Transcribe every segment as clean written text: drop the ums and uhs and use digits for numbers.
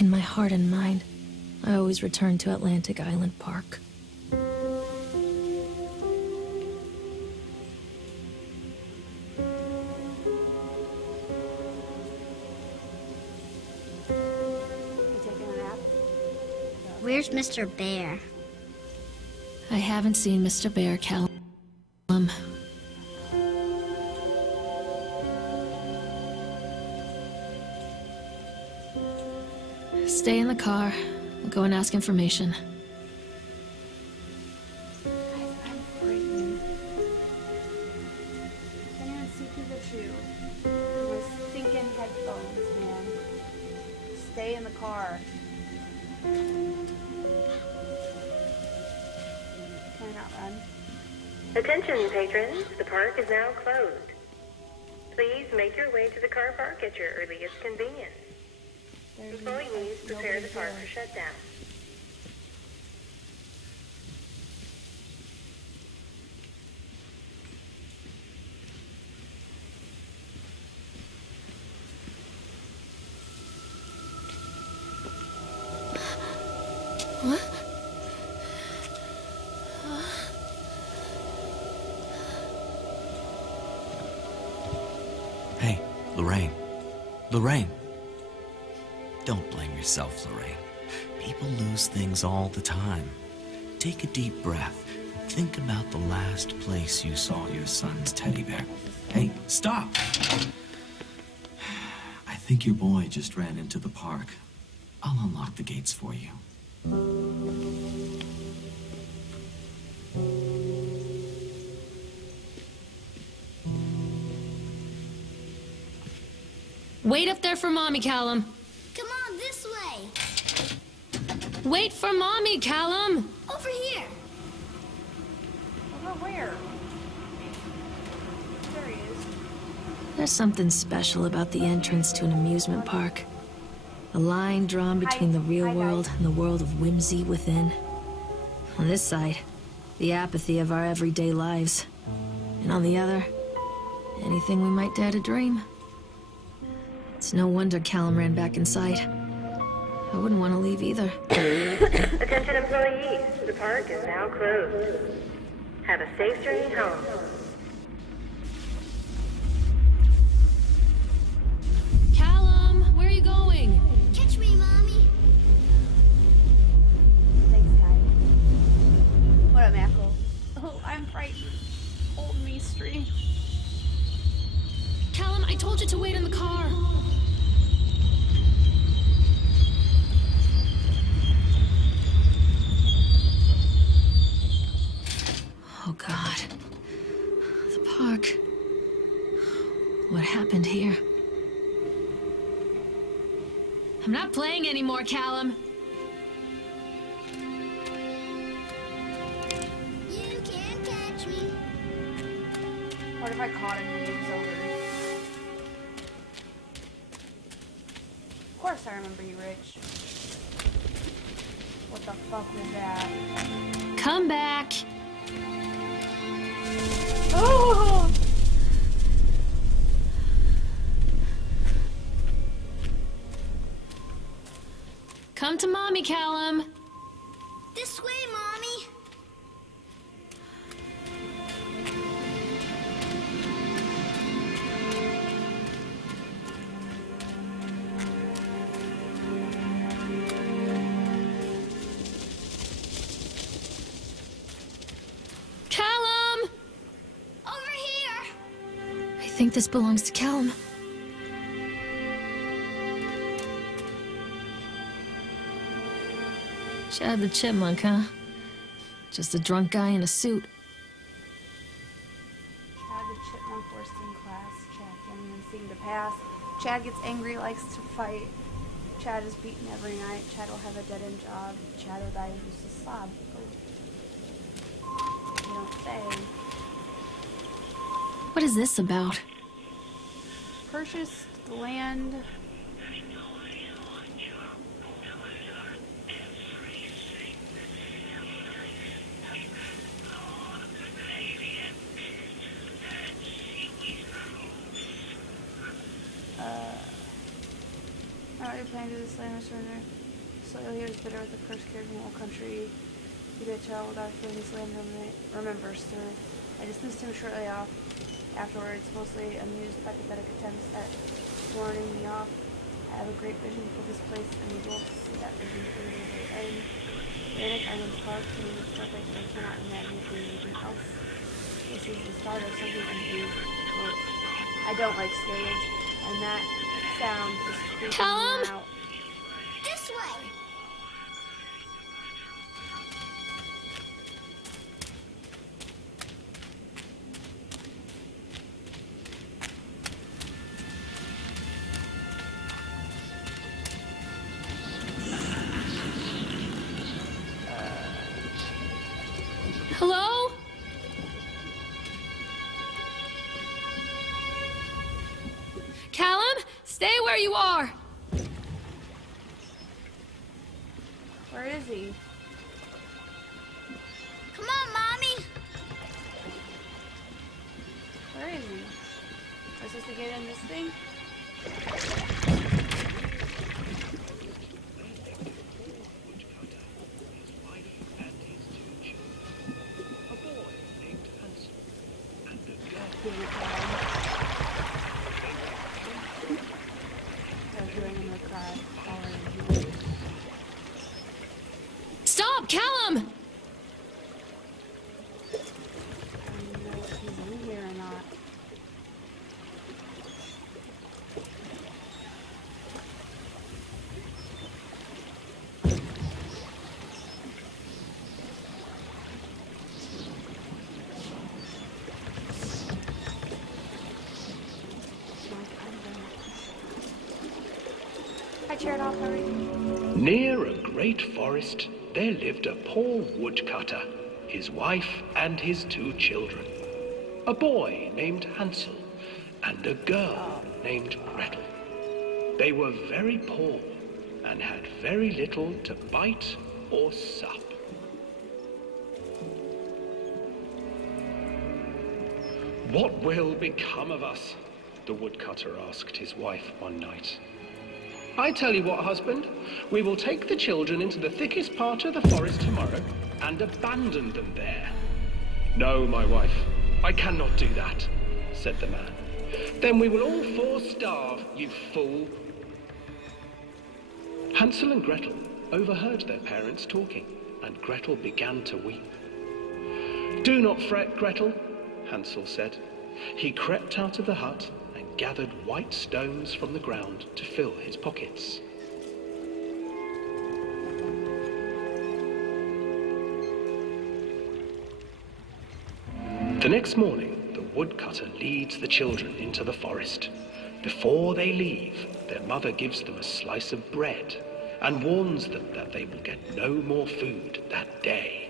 In my heart and mind, I always return to Atlantic Island Park. Where's Mr. Bear? I haven't seen Mr. Bear, Callum. Stay in the car. I'll go and ask information. I'm frightened. I can't even see through the shoe. My stinking headphones, man. Stay in the car. Can I not run? Attention, patrons. The park is now closed. Please make your way to the car park at your earliest convenience. Employees prepare the park for shutdown. What? Hey, Lorraine. Lorraine. Don't blame yourself, Lorraine. People lose things all the time. Take a deep breath and think about the last place you saw your son's teddy bear. Hey, stop! I think your boy just ran into the park. I'll unlock the gates for you. Wait up there for Mommy, Callum. Come on, this way. Wait for Mommy, Callum. Over here. Over where? There he is. There's something special about the entrance to an amusement park. A line drawn between the real world and the world of whimsy within. On this side, the apathy of our everyday lives. And on the other, anything we might dare to dream. It's no wonder Callum ran back inside. I wouldn't want to leave either. Attention, employees. The park is now closed. Have a safe journey home. Callum, where are you going? Catch me, Mommy. Thanks, guy. What up, Mackle? Oh, I'm frightened. Hold me, Stream. Callum, I told you to wait in the car. Oh, God. The park. What happened here? I'm not playing anymore, Callum. You can't catch me. What if I caught him when he was over? Of course I remember you, Rich. What the fuck was that? Come back. Oh! Come to Mommy, Callum. This way, Mommy. Callum! Over here. I think this belongs to Callum. Chad the Chipmunk, huh? Just a drunk guy in a suit. Chad the Chipmunk, worst in class. Chad can't even seem to pass. Chad gets angry, likes to fight. Chad is beaten every night. Chad will have a dead-end job. Chad will die of useless slob. You don't say. What is this about? Purchased land. planning to this land and surrender. Soil here is bitter with the curse carried from the whole country. You be a child without feeling this land remember, sir. I dismissed him shortly afterwards, mostly amused by pathetic attempts at warning me off. I have a great vision for this place, and we will see that vision through the end. Atlantic Island Park to me is perfect. I cannot imagine it being anything else. This is the start of something unusual. I don't like stadiums, and that sound is creeping me out. This way. Hello? Callum, stay where you are. Where is he? Come on, Mommy. Where is he? Am I supposed to get in this thing? Stop, Callum! I don't know if he's in here or not. Hi, Chernoff, how are you? Near a great forest, there lived a poor woodcutter, his wife and his 2 children. A boy named Hansel and a girl named Gretel. They were very poor and had very little to bite or sup. What will become of us? The woodcutter asked his wife one night. I tell you what, husband, we will take the children into the thickest part of the forest tomorrow and abandon them there. No, my wife, I cannot do that, said the man. Then we will all 4 starve, you fool. Hansel and Gretel overheard their parents talking, and Gretel began to weep. Do not fret, Gretel, Hansel said. He crept out of the hut and gathered white stones from the ground to fill his pockets. The next morning, the woodcutter leads the children into the forest. Before they leave, their mother gives them a slice of bread and warns them that they will get no more food that day.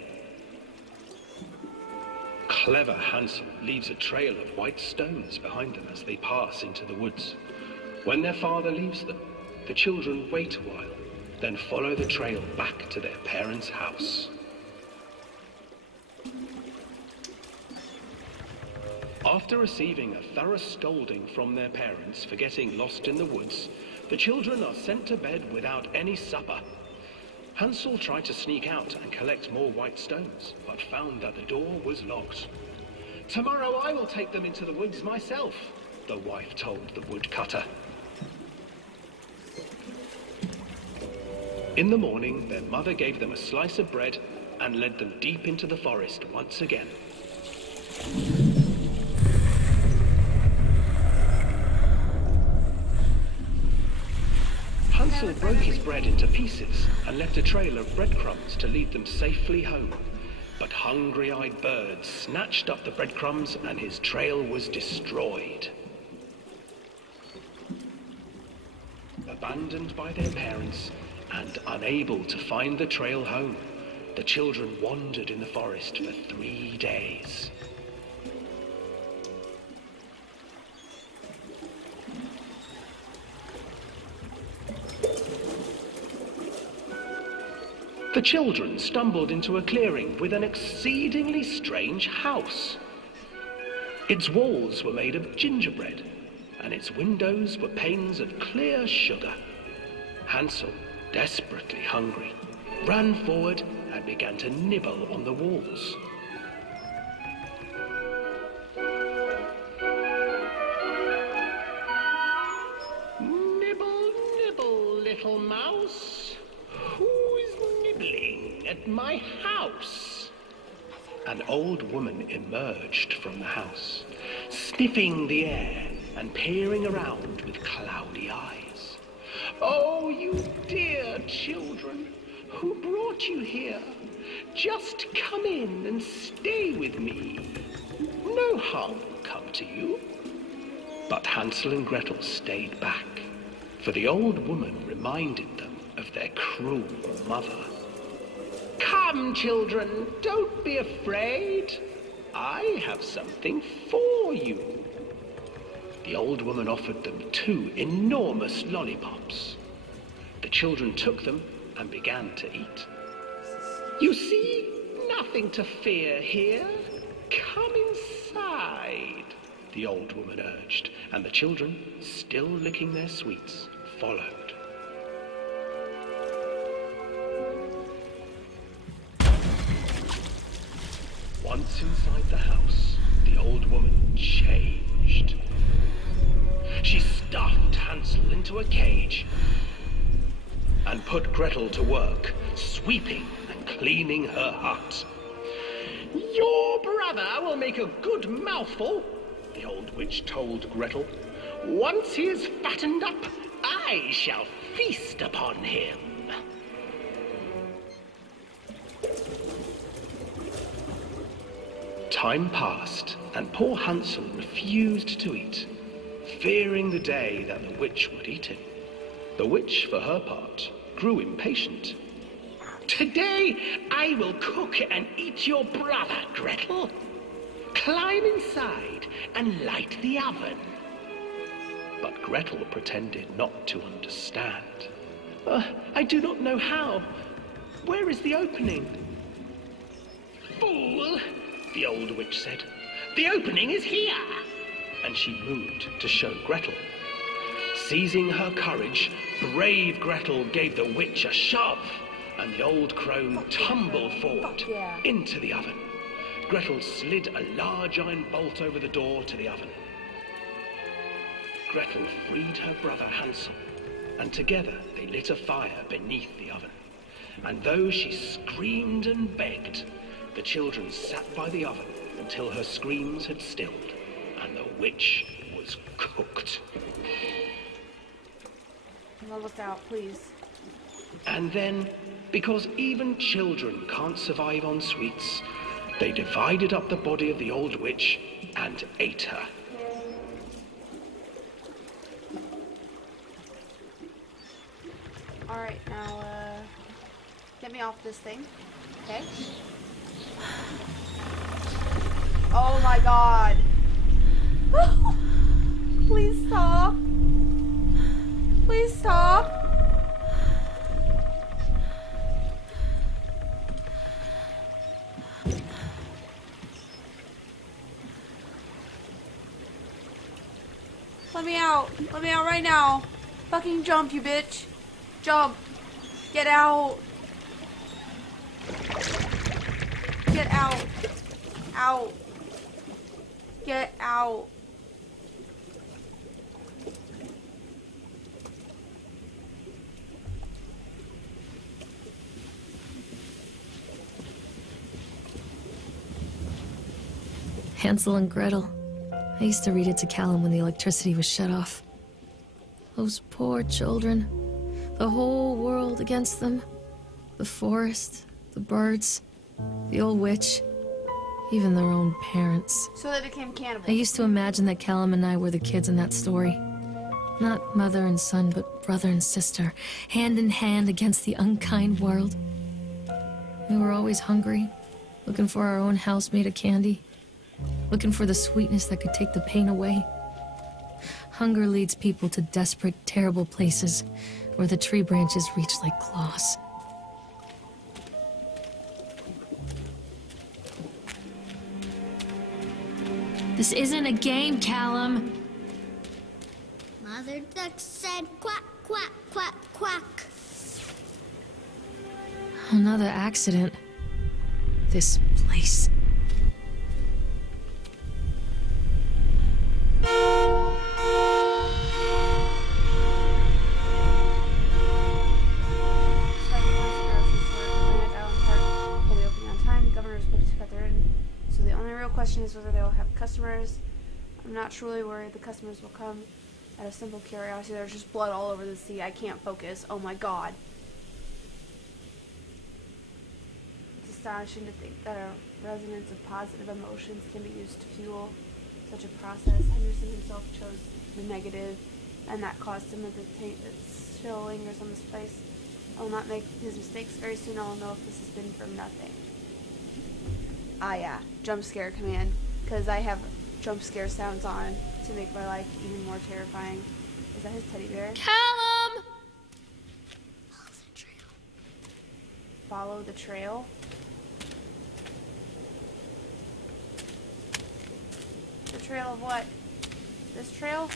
Clever Hansel leaves a trail of white stones behind them as they pass into the woods. When their father leaves them, the children wait a while, then follow the trail back to their parents' house. After receiving a thorough scolding from their parents for getting lost in the woods, the children are sent to bed without any supper. Hansel tried to sneak out and collect more white stones, but found that the door was locked. Tomorrow I will take them into the woods myself, the wife told the woodcutter. In the morning, their mother gave them a slice of bread and led them deep into the forest once again. Hansel broke his bread into pieces and left a trail of breadcrumbs to lead them safely home. But hungry-eyed birds snatched up the breadcrumbs and his trail was destroyed. Abandoned by their parents and unable to find the trail home, the children wandered in the forest for 3 days. The children stumbled into a clearing with an exceedingly strange house. Its walls were made of gingerbread, and its windows were panes of clear sugar. Hansel, desperately hungry, ran forward and began to nibble on the walls. Nibble, nibble, little mouse. Who's nibbling at my house? An old woman emerged from the house, sniffing the air and peering around with cloudy eyes. Oh, you dear children, who brought you here? Just come in and stay with me. No harm will come to you. But Hansel and Gretel stayed back, for the old woman reminded them of their cruel mother. Come, children, don't be afraid. I have something for you. The old woman offered them 2 enormous lollipops. The children took them and began to eat. You see, nothing to fear here. Come inside, the old woman urged, and the children, still licking their sweets, followed. Once inside the house, the old woman changed. She stuffed Hansel into a cage and put Gretel to work, sweeping and cleaning her hut. Your brother will make a good mouthful, the old witch told Gretel. Once he is fattened up, I shall feast upon him. Time passed, and poor Hansel refused to eat, fearing the day that the witch would eat him. The witch, for her part, grew impatient. Today I will cook and eat your brother, Gretel. Climb inside and light the oven. But Gretel pretended not to understand. I do not know how. Where is the opening? Fool, the old witch said. The opening is here. And she moved to show Gretel. Seizing her courage, brave Gretel gave the witch a shove, and the old crone tumbled forward into the oven. Gretel slid a large iron bolt over the door to the oven. Gretel freed her brother Hansel, and together they lit a fire beneath the oven. And though she screamed and begged, the children sat by the oven until her screams had stilled, and the witch was cooked. Let us out, please. And then, because even children can't survive on sweets, they divided up the body of the old witch and ate her. Alright, now, get me off this thing. Okay? Oh my god! Please stop! Please stop! Let me out! Let me out right now! Fucking jump, you bitch! Jump! Get out! Get out! Out! Get out! Hansel and Gretel. I used to read it to Callum when the electricity was shut off. Those poor children. The whole world against them. The forest, the birds, the old witch, even their own parents. So they became cannibals. I used to imagine that Callum and I were the kids in that story. Not mother and son, but brother and sister, hand in hand against the unkind world. We were always hungry, looking for our own house made of candy. Looking for the sweetness that could take the pain away. Hunger leads people to desperate, terrible places where the tree branches reach like claws. This isn't a game, Callum. Mother duck said quack, quack, quack, quack. Another accident. This place. Question is whether they will have customers. I'm not truly worried the customers will come. Out of simple curiosity, there's just blood all over the sea. I can't focus. Oh my god. It's astonishing to think that a resonance of positive emotions can be used to fuel such a process. Henderson himself chose the negative, and that caused him to taint that still lingers on this place. I will not make his mistakes. Very soon I will know if this has been for nothing. Ah yeah, jump scare command, because I have jump scare sounds on to make my life even more terrifying. Is that his teddy bear? Callum! Follow the trail? The trail of what? This trail?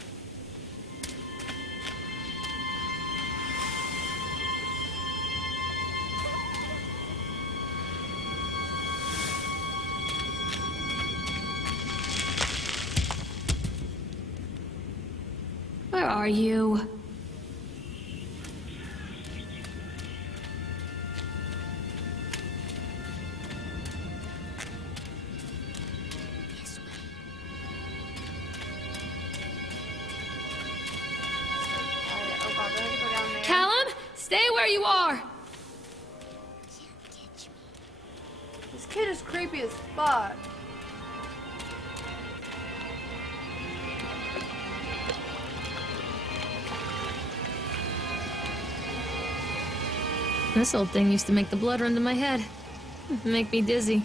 Where are you? Callum, stay where you are. This kid is creepy as fuck. This old thing used to make the blood run to my head. Make me dizzy.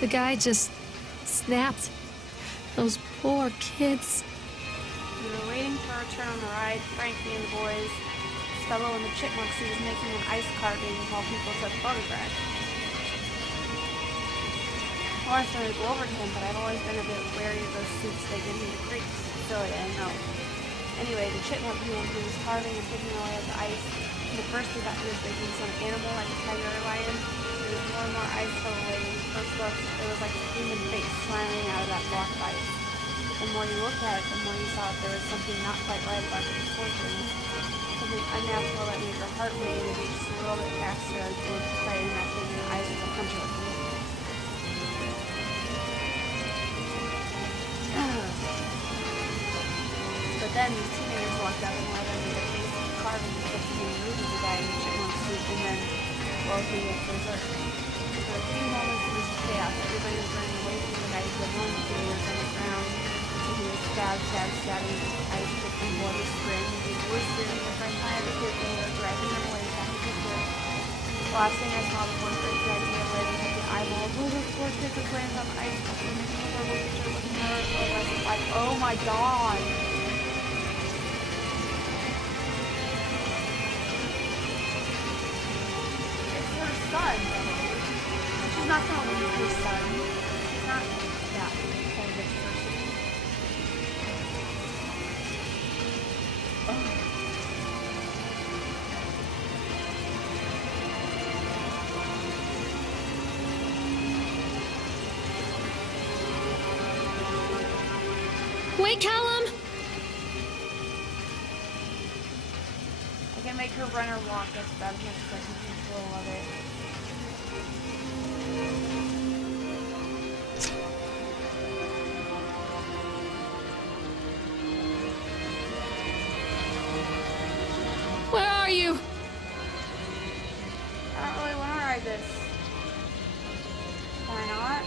The guy just snapped. Those poor kids. We were waiting for our turn on the ride. Frankie and the boys, Stubbo and the chipmunks, he was making an ice carving while people took photographs. I wanted to go over to him, but I've always been a bit wary of those suits. They give me the creeps. Silly, I know. Anyway, the chipmunk who was carving and picking away at the ice, the first we thought he was making some animal like a tiger or lion. There was more and more ice fell away. When we first looked, it was like a human face smiling out of that block of ice. The more you looked at it, the more you saw that there was something not quite right about the proportions. Something unnatural that made your heart beat and beat just a little bit faster as you were fighting that thing in the ice with a puncher. But then these teenagers walked out and one of them made a face carving and fixing and moving the guy in the chipmunk suit and then, well, he went berserk. For a few moments it was chaos. Everybody was running away from the guy who had one teenagers on the ground. And he was stabbing ice with some bloody spring. And he was screaming to friend my other kids and they were dragging them away back to the The last thing I saw before Frank dragged me away was like the eyeballs. Oh, those poor kids are playing on the ice. They're making a horrible picture looking at her. Like, oh my god. Son, she's not gonna leave her son. She's not that kind of a person. Oh. Wait, Callum! I can make her run or walk. That's about as much as I can control of it. Where are you? I don't really want to ride this. Why not?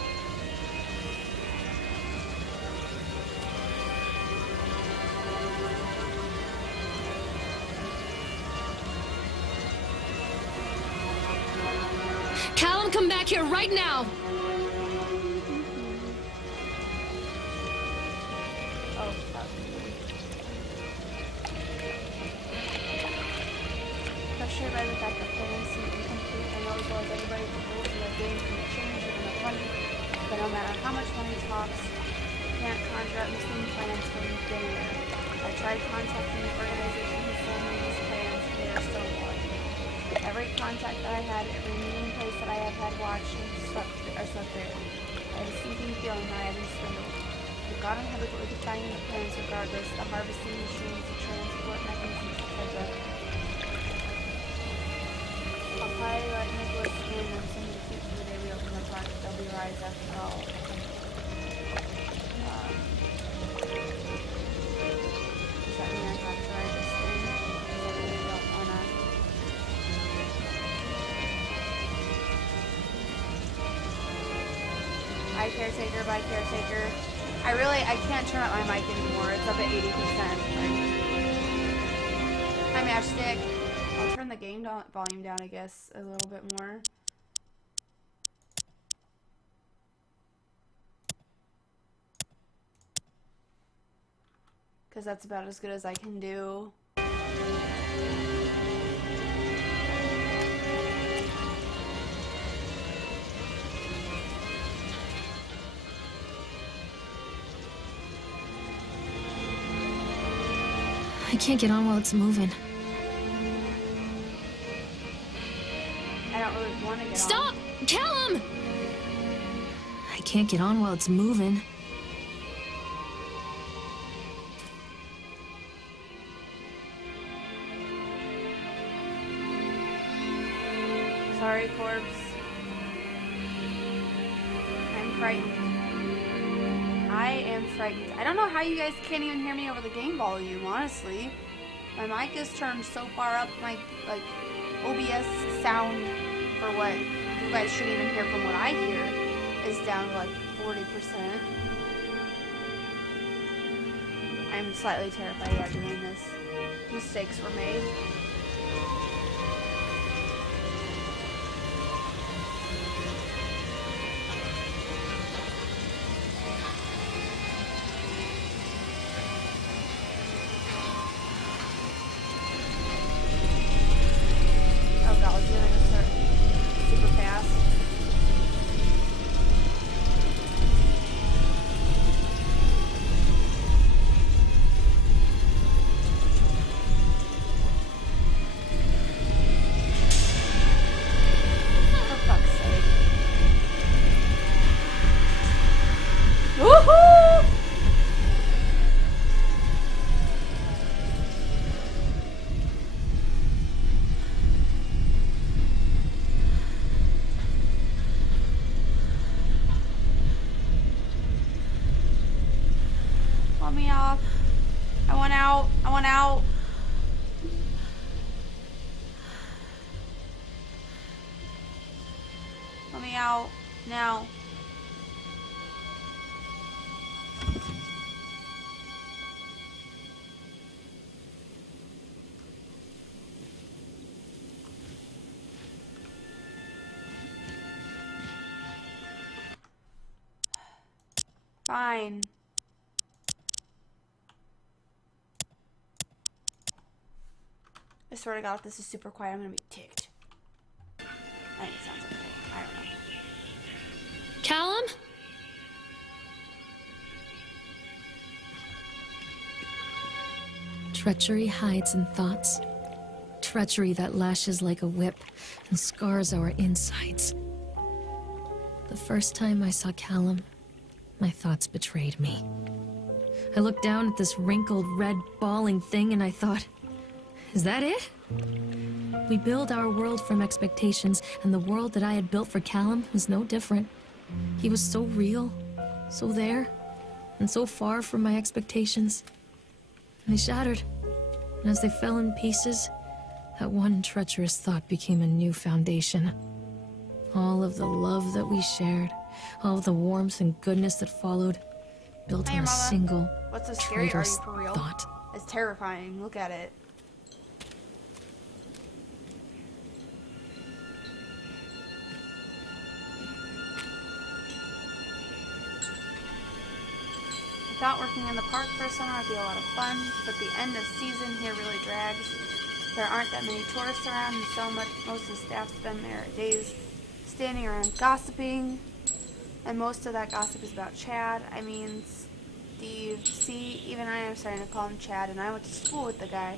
Callum, come back here right now! Oh, frustrated by the fact that plans seem incomplete. I know as well as everybody the rules of the game can change with enough money, but no matter how much money talks, you can't conjure up missing plans from getting there. I tried contacting the organization who sold me these plans, they are still contact that I had, every meeting place that I have had watched and slept there. I had a sinking feeling that I had been swindled. But God in heaven would be finding the plans regardless, the harvesting machines, the transport mechanisms, etc. I'll probably let Nicholas in on some of the feet for the day we open the park. They'll be rides after all. Does that mean I have to ride this thing? Because I really don't wanna. Bye, caretaker, bye, caretaker. I can't turn up my mic anymore. It's up at 80%. Hi, Matchstick. I'll turn the game volume down, I guess, a little bit more. Because that's about as good as I can do. I can't get on while it's moving. I don't really want to get Stop! Callum! I can't get on while it's moving. Sorry, corpse. I'm frightened. I am frightened. I don't know how you guys can't even hear me over the game volume, honestly. My mic is turned so far up, my, like, OBS sound for what you guys should even hear from what I hear is down to, like, 40%. I'm slightly terrified about doing this. Mistakes were made. Let me off. I want out. I want out. Let me out. Now. Fine. I swear to God, if this is super quiet, I'm gonna be ticked. I think it sounds okay. I don't know. Callum? Treachery hides in thoughts. Treachery that lashes like a whip and scars our insides. The first time I saw Callum, my thoughts betrayed me. I looked down at this wrinkled, red, bawling thing and I thought, is that it? We build our world from expectations, and the world that I had built for Callum was no different. He was so real, so there, and so far from my expectations. And they shattered, and as they fell in pieces, that one treacherous thought became a new foundation. All of the love that we shared, all of the warmth and goodness that followed, built on a single, what's so scary? Are you traitorous for real? thought. It's terrifying. Look at it. I thought working in the park for a summer would be a lot of fun, but the end of season here really drags. There aren't that many tourists around, and most of the staff spend their days standing around gossiping, and most of that gossip is about Chad. I mean, Steve. See, even I am starting to call him Chad, and I went to school with the guy.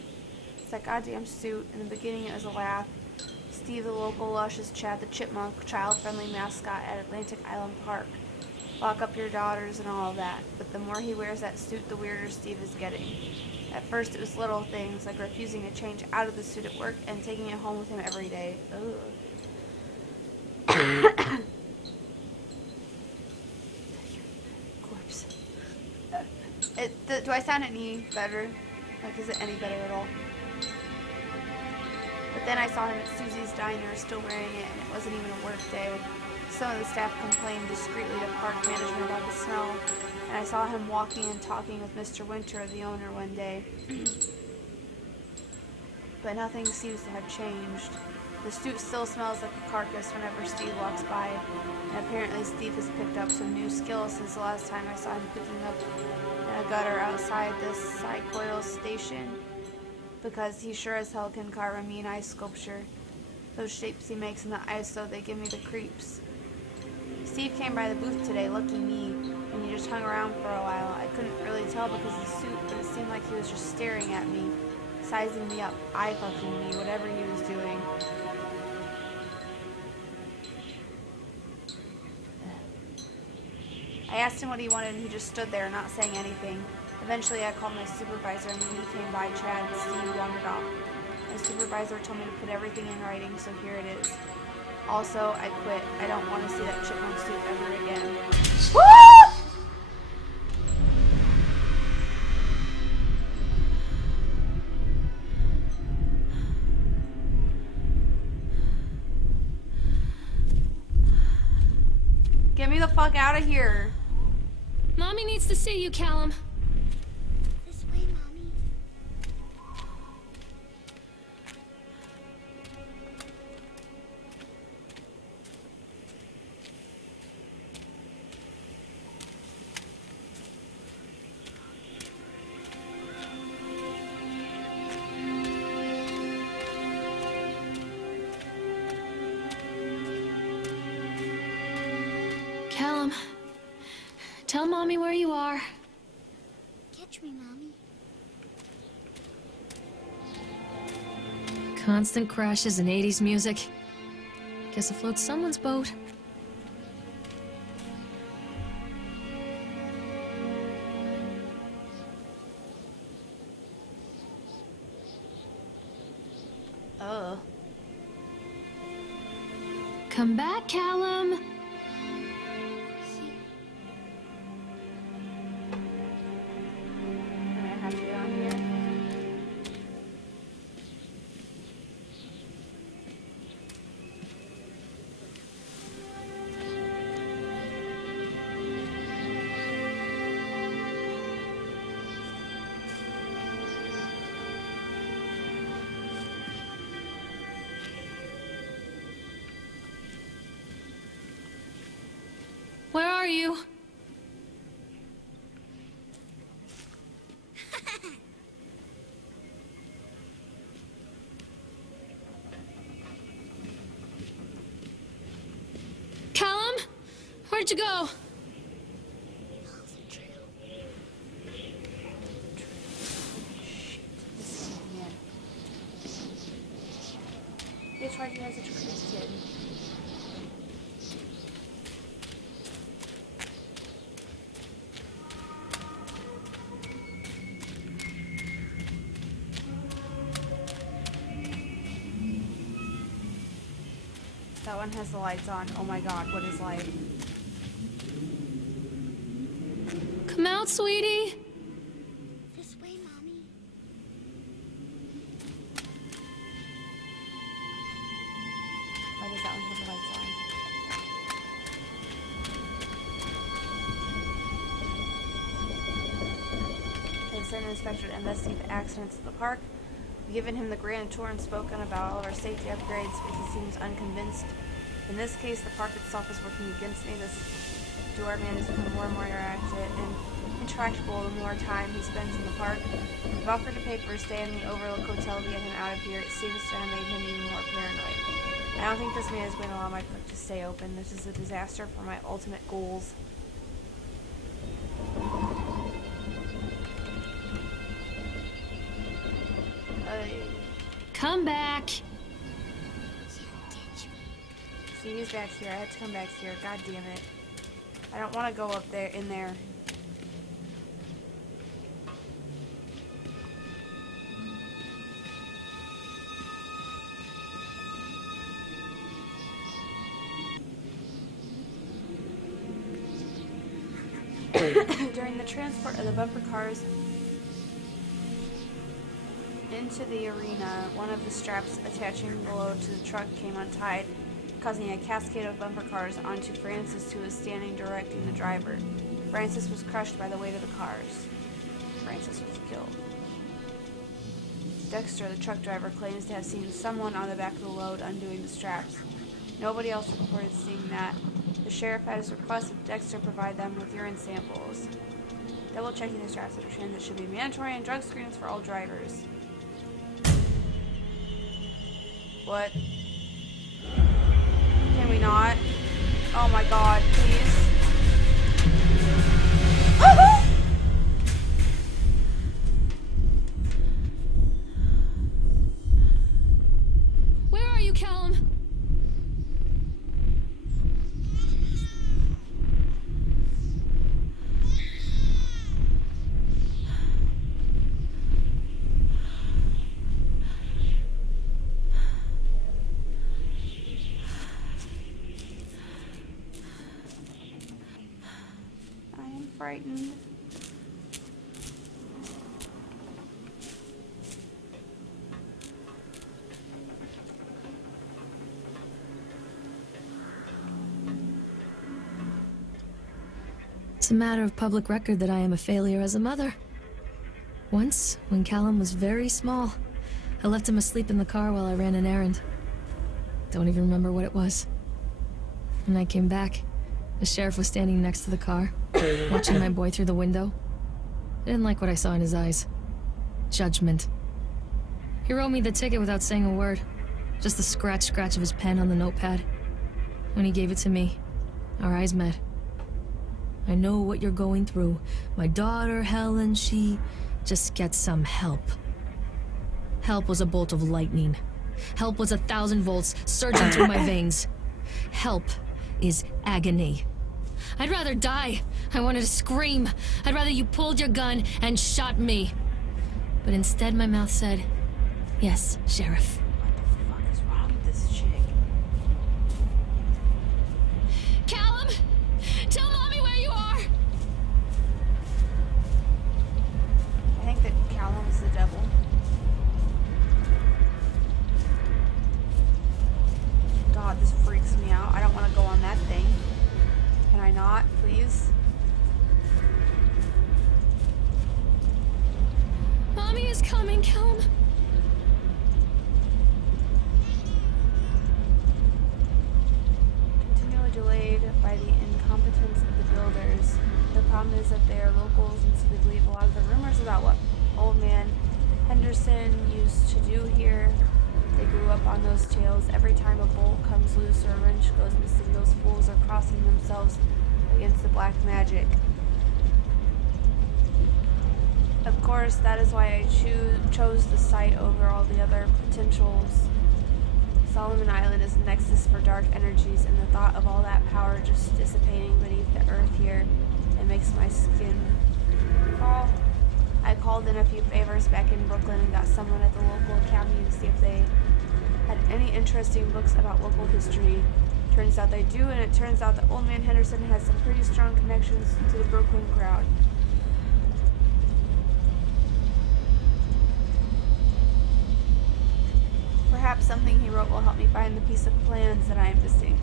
It's that goddamn suit. In the beginning, it was a laugh. Steve the local lush is Chad the Chipmunk, child-friendly mascot at Atlantic Island Park. Lock up your daughters and all of that. But the more he wears that suit, the weirder Steve is getting. At first it was little things, like refusing to change out of the suit at work and taking it home with him every day. Ugh. Corpse. Do I sound any better? Like, is it any better at all? But then I saw him at Susie's Diner still wearing it, and it wasn't even a work day. Some of the staff complained discreetly to park management about the smell, and I saw him walking and talking with Mr. Winter, the owner, one day. But nothing seems to have changed. The suit still smells like a carcass whenever Steve walks by, and apparently Steve has picked up some new skills since the last time I saw him picking up a gutter outside the Psychoil station, because he sure as hell can carve a mean ice sculpture. Those shapes he makes in the ice, though, they give me the creeps. Steve came by the booth today, lucky me, and he just hung around for a while. I couldn't really tell because of the suit, but it seemed like he was just staring at me, sizing me up, eye-fucking me, whatever he was doing. I asked him what he wanted, and he just stood there, not saying anything. Eventually, I called my supervisor, and when he came by, Chad and Steve wandered off. My supervisor told me to put everything in writing, so here it is. Also, I quit. I don't want to see that chipmunk suit ever again. Get me the fuck out of here. Mommy needs to see you, Callum. This way, Mommy. Callum, tell Mommy where you are. Catch me, Mommy. Constant crashes and 80s music. Guess it floats someone's boat. Oh. Come back, Callum. Where are you? Callum? Where'd you go? They tried you as a trick kid. That one has the lights on. Oh my god, what is light? Come out, sweetie. This way, Mommy. Why does that one have the lights on? They've sent an inspector to investigate the accidents at the park. We've given him the grand tour and spoken about all of our safety upgrades, but he seems unconvinced. In this case, the park itself is working against me. This doorman has become more and more intractable the more time he spends in the park. We've offered to pay for a stay in the Overlook Hotel to get him out of here. It seems to have made him even more paranoid. I don't think this man is going to allow my park to stay open. This is a disaster for my ultimate goals. Come back. TV's back here. I had to come back here. God damn it. I don't want to go up there, in there. During the transport of the bumper cars into the arena, one of the straps attaching the load to the truck came untied, causing a cascade of bumper cars onto Francis, who was standing directing the driver. Francis was crushed by the weight of the cars. Francis was killed. Dexter, the truck driver, claims to have seen someone on the back of the load undoing the straps. Nobody else reported seeing that. The sheriff has requested Dexter provide them with urine samples. Double-checking the straps of the transit should be mandatory and drug screens for all drivers. What? Can we not? Oh my god, please. Where are you, Callum? Frightened. It's a matter of public record that I am a failure as a mother. Once, when Callum was very small, I left him asleep in the car while I ran an errand. Don't even remember what it was. When I came back, the sheriff was standing next to the car, watching my boy through the window. I didn't like what I saw in his eyes. Judgment. He wrote me the ticket without saying a word. Just the scratch of his pen on the notepad. When he gave it to me, our eyes met. I know what you're going through. My daughter, Helen, she just gets some help. Help was a bolt of lightning. Help was 1,000 volts surging through my veins. Help is agony. I'd rather die. I wanted to scream. I'd rather you pulled your gun and shot me. But instead my mouth said, yes, Sheriff. What the fuck is wrong with this chick? Callum! Tell Mommy where you are! I think that Callum is the devil. God, this freaks me out. I don't want to go on that thing. Can I not, please? Mommy is coming, Callum. Continually delayed by the incompetence of the builders. The problem is that they are locals, and so they believe a lot of the rumors about what Old Man Henderson used to do here. They grew up on those tales. Every time a bolt comes loose or a wrench goes missing, those fools are crossing themselves against the black magic. Of course, that is why I chose the site over all the other potentials. Solomon Island is a nexus for dark energies, and the thought of all that power just dissipating beneath the earth here, it makes my skin crawl. I called in a few favors back in Brooklyn and got someone at the local academy to see if they had any interesting books about local history. Turns out they do, and it turns out that Old Man Henderson has some pretty strong connections to the Brooklyn crowd. Perhaps something he wrote will help me find the piece of plans that I am missing.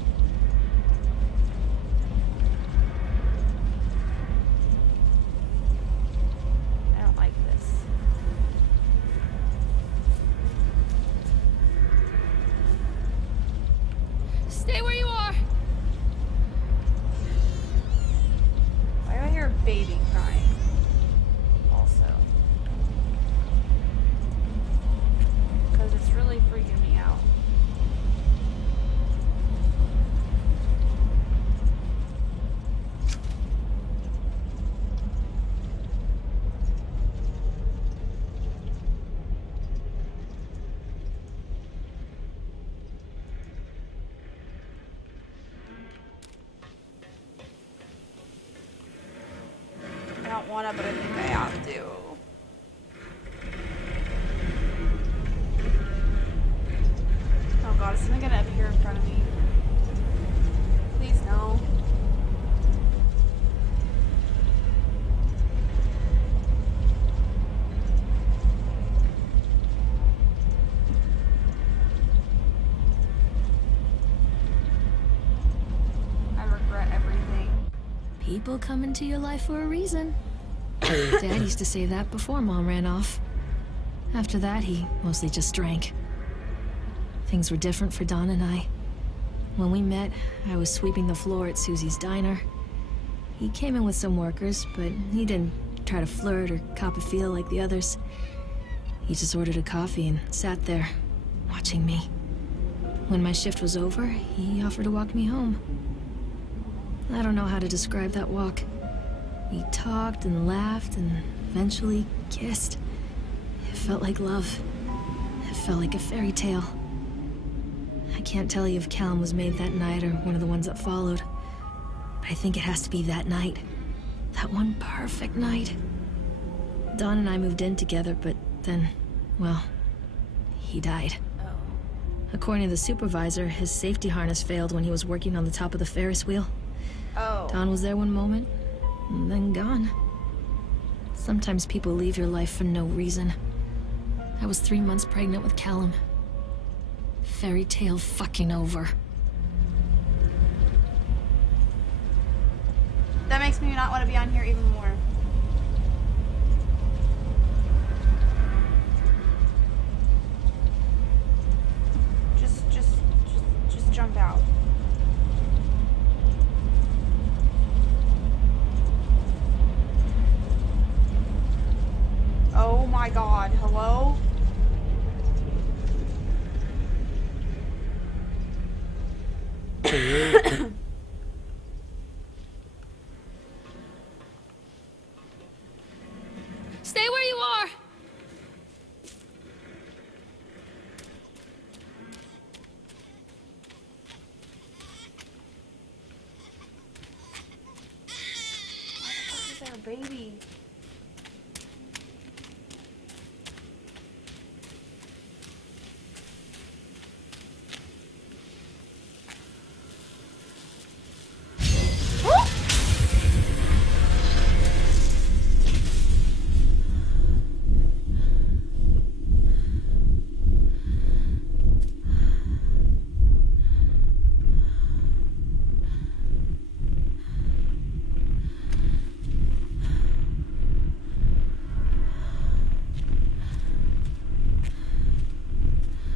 I don't like this. Stay where you are. Why do I hear a baby crying? Also. Because it's really freaking me out. want to, but I think I have to. Oh god, is something gonna appear in front of me? Please no. I regret everything. People come into your life for a reason. Dad used to say that before Mom ran off. After that, he mostly just drank. Things were different for Don and I. When we met, I was sweeping the floor at Susie's diner. He came in with some workers, but he didn't try to flirt or cop a feel like the others. He just ordered a coffee and sat there, watching me. When my shift was over, he offered to walk me home. I don't know how to describe that walk. We talked and laughed and eventually kissed. It felt like love. It felt like a fairy tale. I can't tell you if Callum was made that night or one of the ones that followed. But I think it has to be that night. That one perfect night. Dawn and I moved in together, but then, well, he died. According to the supervisor, his safety harness failed when he was working on the top of the Ferris wheel. Dawn was there one moment, and then gone. Sometimes people leave your life for no reason. I was 3 months pregnant with Callum. Fairy tale fucking over. That makes me not want to be on here even more. Just jump out. Oh my god, hello? Stay where you are! Why the fuck is there a baby?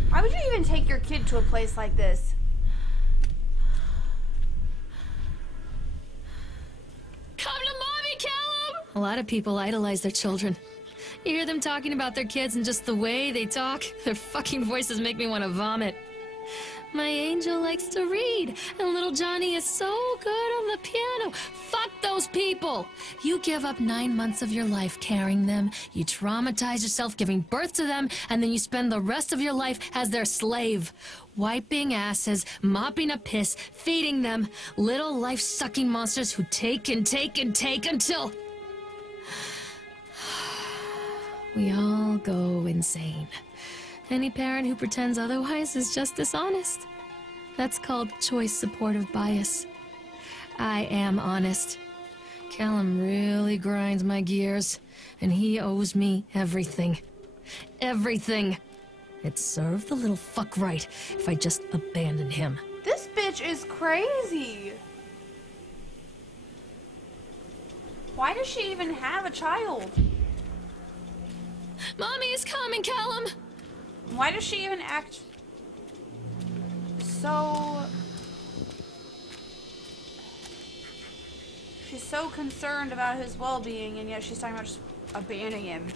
Why would you even take your kid to a place like this? Come to mommy, Callum! A lot of people idolize their children. You hear them talking about their kids and just the way they talk, their fucking voices make me want to vomit. My angel likes to read, and little Johnny is so good on the piano. Fuck those people! You give up 9 months of your life carrying them, you traumatize yourself giving birth to them, and then you spend the rest of your life as their slave. Wiping asses, mopping up piss, feeding them. Little life-sucking monsters who take and take and take until... we all go insane. Any parent who pretends otherwise is just dishonest. That's called choice supportive bias. I am honest. Callum really grinds my gears, and he owes me everything. Everything. It'd serve the little fuck right if I just abandoned him. This bitch is crazy. Why does she even have a child? Mommy is coming, Callum! Why does she even act so... She's so concerned about his well-being, and yet she's talking about just abandoning him.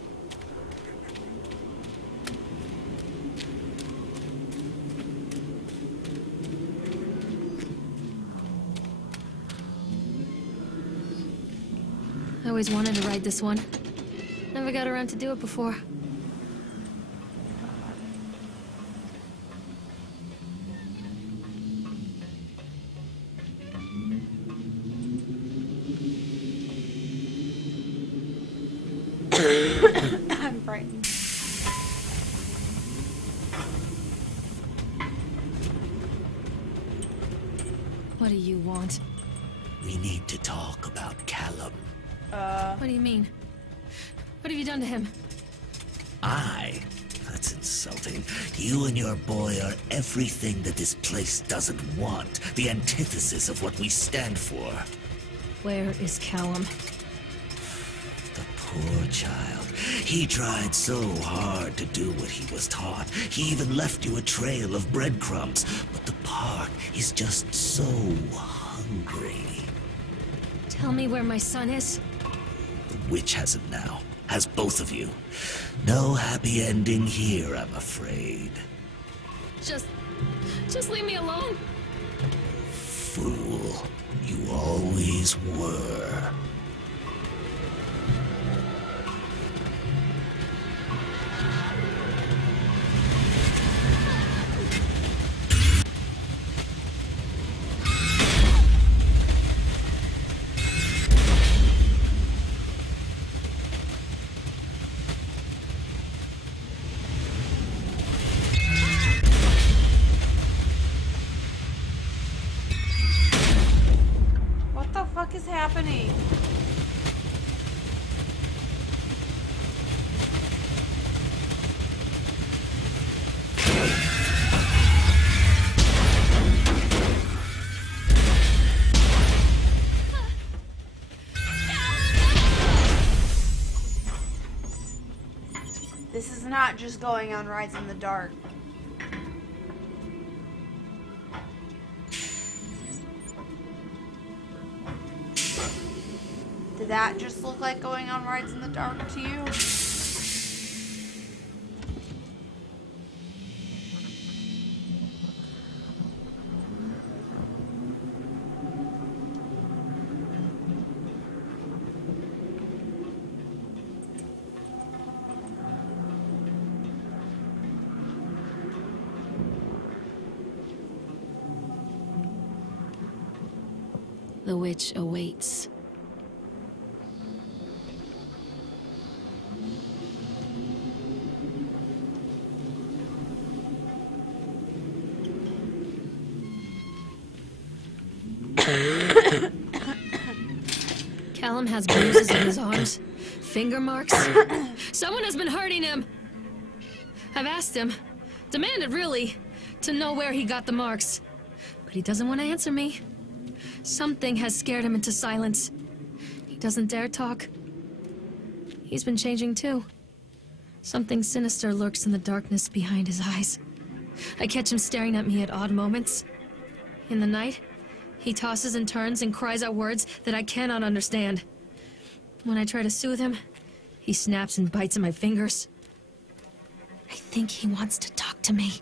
I always wanted to ride this one. Never got around to do it before. What do you want? We need to talk about Callum. What do you mean? What have you done to him? That's insulting. You and your boy are everything that this place doesn't want. The antithesis of what we stand for. Where is Callum? The poor child. He tried so hard to do what he was taught. He even left you a trail of breadcrumbs. But the park is just so hungry. Tell me where my son is. The witch has him now. Has both of you. No happy ending here, I'm afraid. Just leave me alone. Fool. You always were. What the fuck is happening? This is not just going on rides in the dark. Did that just look like going on rides in the dark to you? The witch awaits. Callum has bruises on his arms, finger marks. Someone has been hurting him. I've asked him, demanded really, to know where he got the marks. But he doesn't want to answer me. Something has scared him into silence. He doesn't dare talk. He's been changing too. Something sinister lurks in the darkness behind his eyes. I catch him staring at me at odd moments. In the night, he tosses and turns and cries out words that I cannot understand. When I try to soothe him, he snaps and bites at my fingers. I think he wants to talk to me.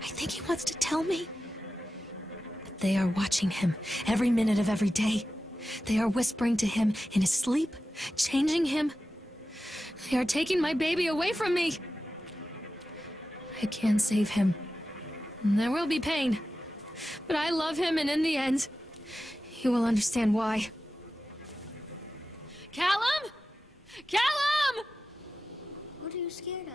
I think he wants to tell me. But they are watching him every minute of every day. They are whispering to him in his sleep, changing him. They are taking my baby away from me. I can't save him. There will be pain. But I love him, and in the end, he will understand why. Callum? Callum! What are you scared of?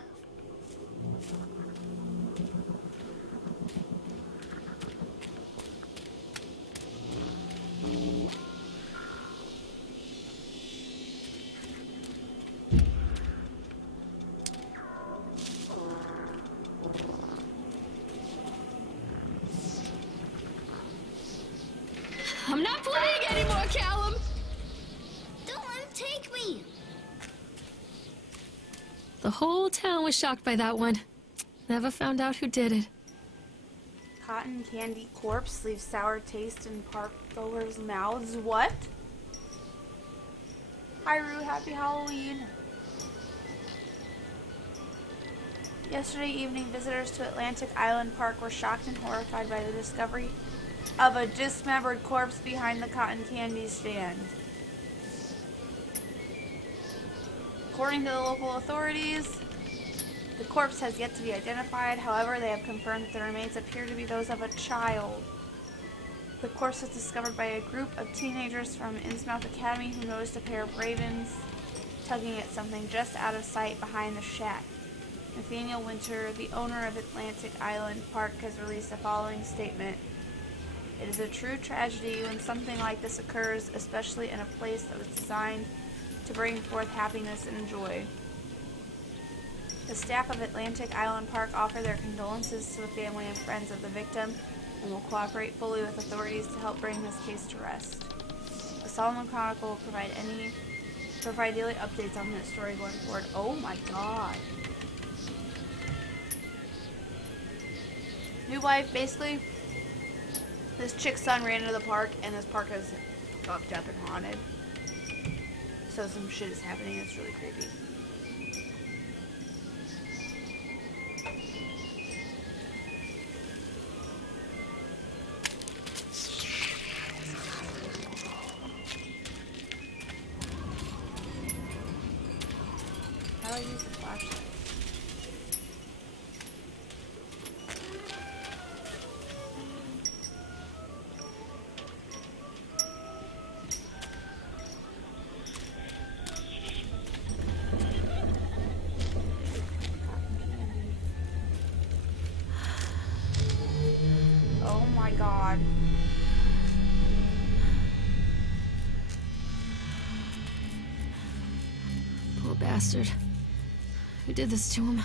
I'm not playing anymore, Callum! Don't let him take me! The whole town was shocked by that one. Never found out who did it. Cotton candy corpse leaves sour taste in park goers' mouths. What? Hi, Rue. Happy Halloween. Yesterday evening, visitors to Atlantic Island Park were shocked and horrified by the discovery of a dismembered corpse behind the cotton candy stand. According to the local authorities, the corpse has yet to be identified. However, they have confirmed that the remains appear to be those of a child. The corpse was discovered by a group of teenagers from Innsmouth Academy who noticed a pair of ravens tugging at something just out of sight behind the shack. Nathaniel Winter, the owner of Atlantic Island Park, has released the following statement. It is a true tragedy when something like this occurs, especially in a place that was designed to bring forth happiness and joy. The staff of Atlantic Island Park offer their condolences to the family and friends of the victim and will cooperate fully with authorities to help bring this case to rest. The Solomon Chronicle will provide daily updates on this story going forward. Oh my god. New life, basically, this chick's son ran into the park, and this park is fucked up and haunted. So some shit is happening. It's really creepy. How do I use the flashlight? Oh my god. Poor bastard. Who did this to him?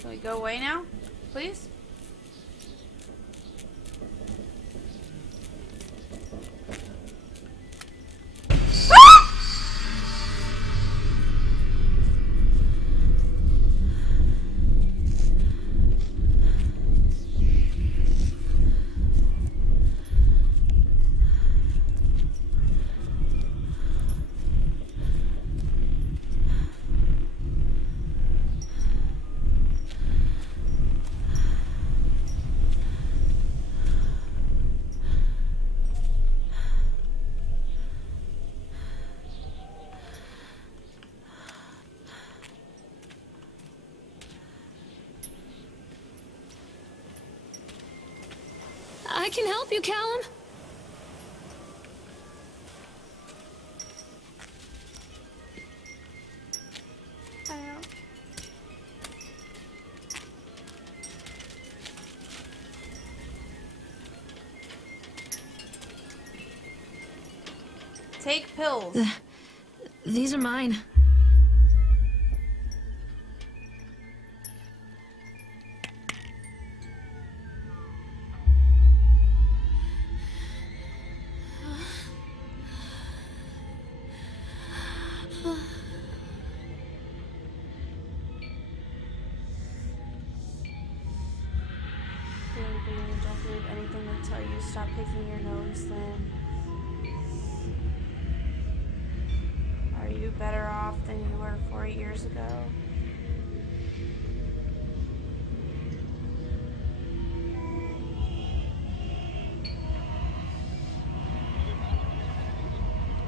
Can we go away now? Please? I can help you, Callum. I know. Take pills. These are mine. Don't believe anything they tell you. Stop picking your nose then. Are you better off than you were 4 years ago?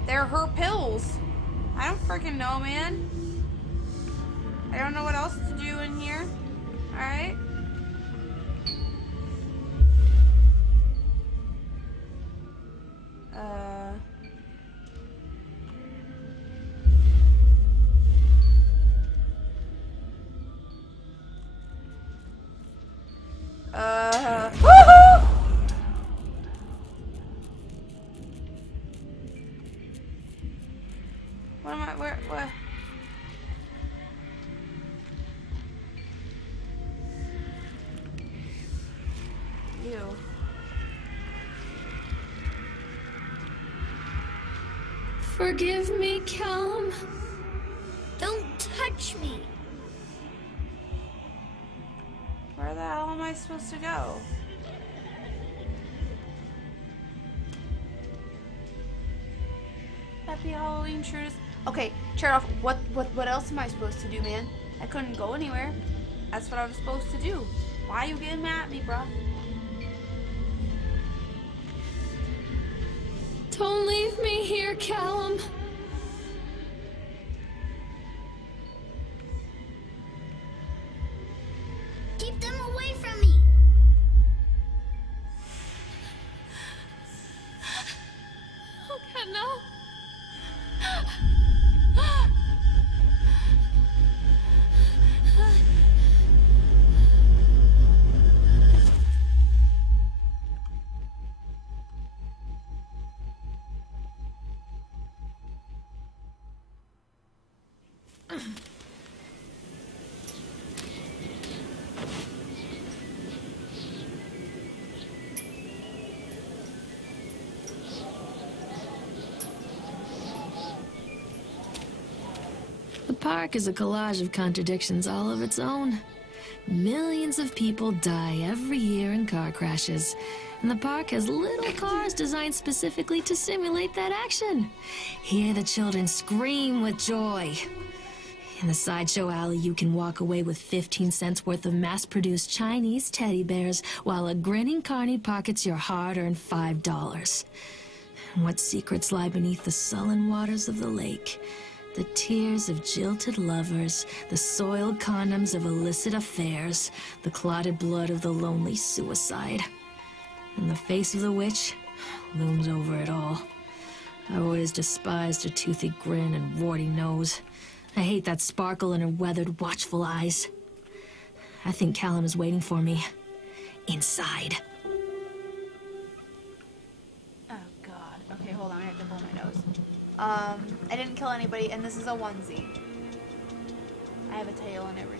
They're her pills. I don't freaking know, man. I don't know what else to do in here. Alright? Woohoo! What am I, what? Ew. Forgive me, Callum. Don't touch me. Where the hell am I supposed to go? Happy Halloween, Truce. Okay, Chernoff, what else am I supposed to do, man? I couldn't go anywhere. That's what I was supposed to do. Why are you getting mad at me, bro? Don't leave me here, Callum. Keep them away from me. Oh God, no. park is a collage of contradictions all of its own. Millions of people die every year in car crashes, and the park has little cars designed specifically to simulate that action. Hear the children scream with joy. In the sideshow alley, you can walk away with 15 cents worth of mass-produced Chinese teddy bears, while a grinning carny pockets your hard-earned $5. What secrets lie beneath the sullen waters of the lake? The tears of jilted lovers, the soiled condoms of illicit affairs, the clotted blood of the lonely suicide. And the face of the witch looms over it all. I've always despised her toothy grin and warty nose. I hate that sparkle in her weathered, watchful eyes. I think Callum is waiting for me. Inside. Oh god. Okay, hold on, I have to blow my nose. I didn't kill anybody, and this is a onesie. I have a tail and everything.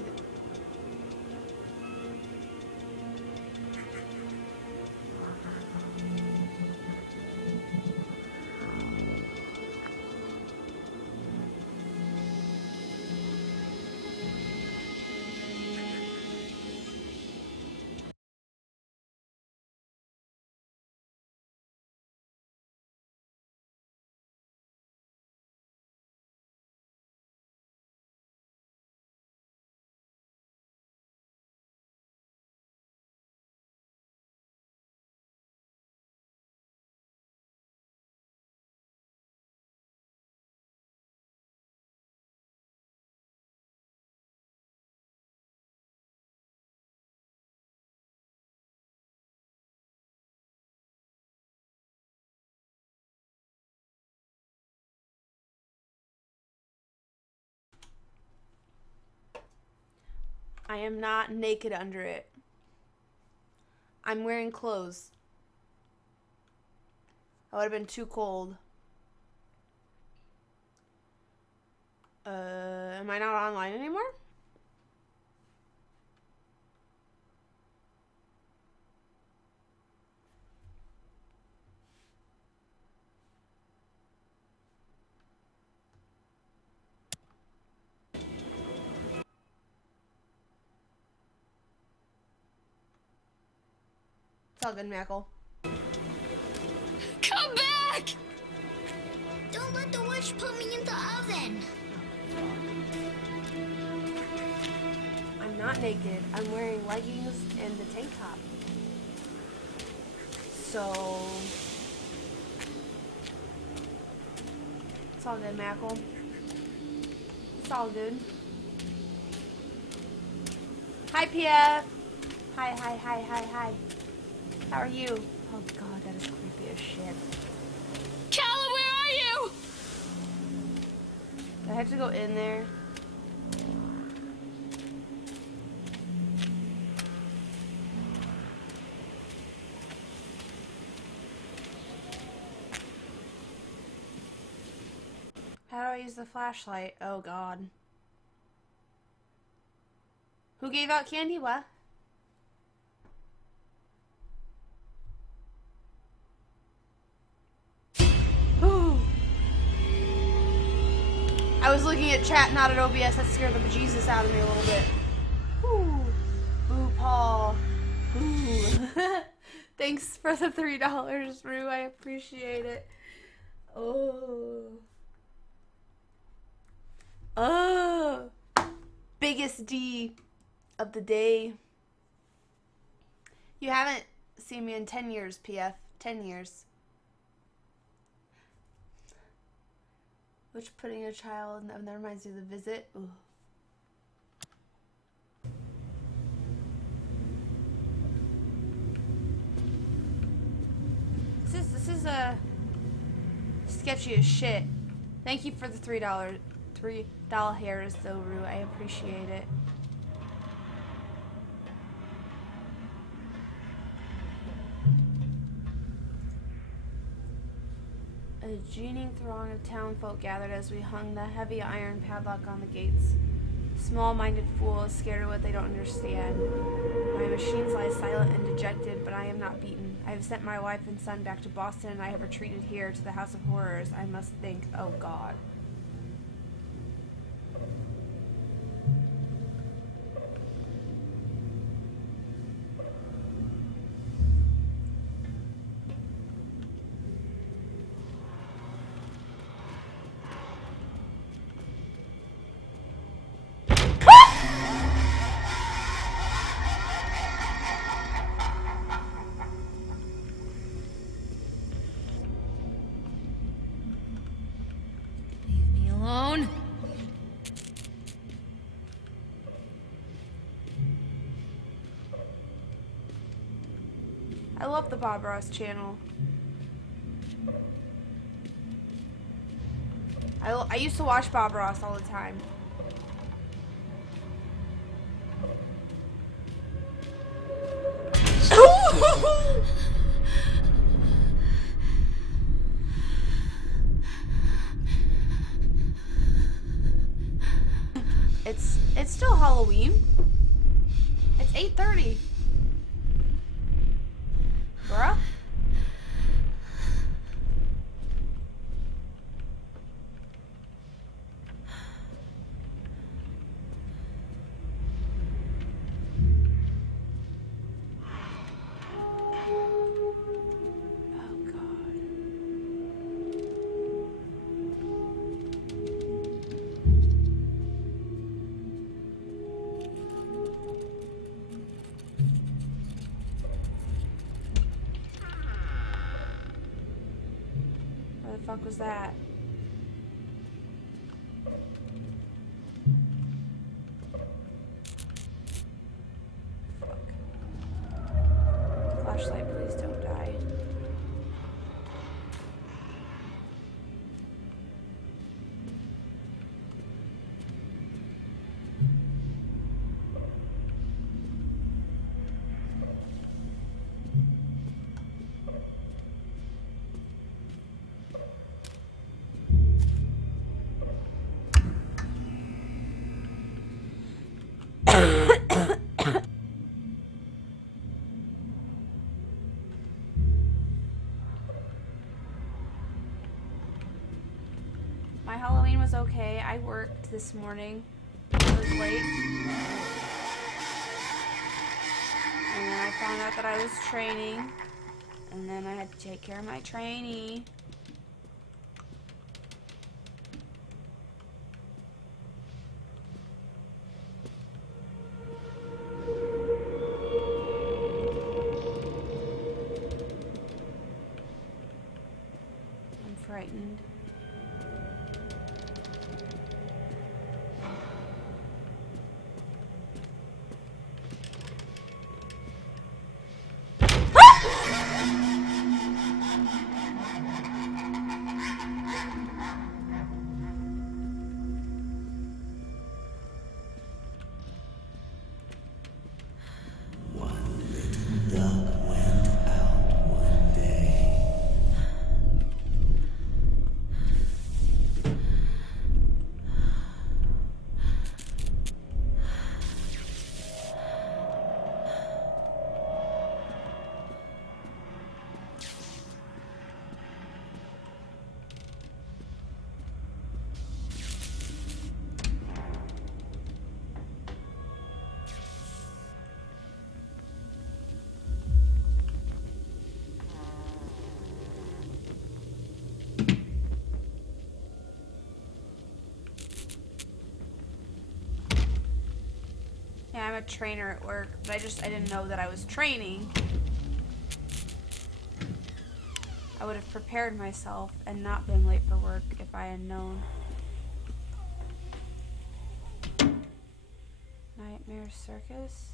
I am not naked under it. I'm wearing clothes. I would have been too cold. Am I not online anymore? It's all good, Mackle. Come back! Don't let the witch put me in the oven. I'm not naked. I'm wearing leggings and the tank top. So... it's all good, Mackle. It's all good. Hi, PF. Hi. How are you? Oh god, that is creepy as shit. Callum, where are you? I have to go in there. How do I use the flashlight? Oh god. Who gave out candy? What? I was looking at chat, not at OBS. That scared the bejesus out of me a little bit. Ooh. Ooh, Paul. Ooh. Thanks for the $3, Rue. I appreciate it. Oh. Oh. Biggest D of the day. You haven't seen me in 10 years, PF. 10 years. Which putting a child, and that reminds me of The Visit. Ooh. This is a sketchy as shit. Thank you for the $3 hairs though, Rue. I appreciate it. A genial throng of townfolk gathered as we hung the heavy iron padlock on the gates. Small-minded fools, scared of what they don't understand. My machines lie silent and dejected, but I am not beaten. I have sent my wife and son back to Boston, and I have retreated here to the House of Horrors. I must think, oh God. I love the Bob Ross channel. I used to watch Bob Ross all the time. It's still Halloween. It's 8:30. Bruh. Where the fuck was that? Fuck. Flashlight, please don't die. My Halloween was okay. I worked this morning. I was late. And then I found out that I was training. And then I had to take care of my trainee. I'm frightened. Yeah, I'm a trainer at work, but I didn't know that I was training. I would have prepared myself and not been late for work if I had known. Nightmare Circus?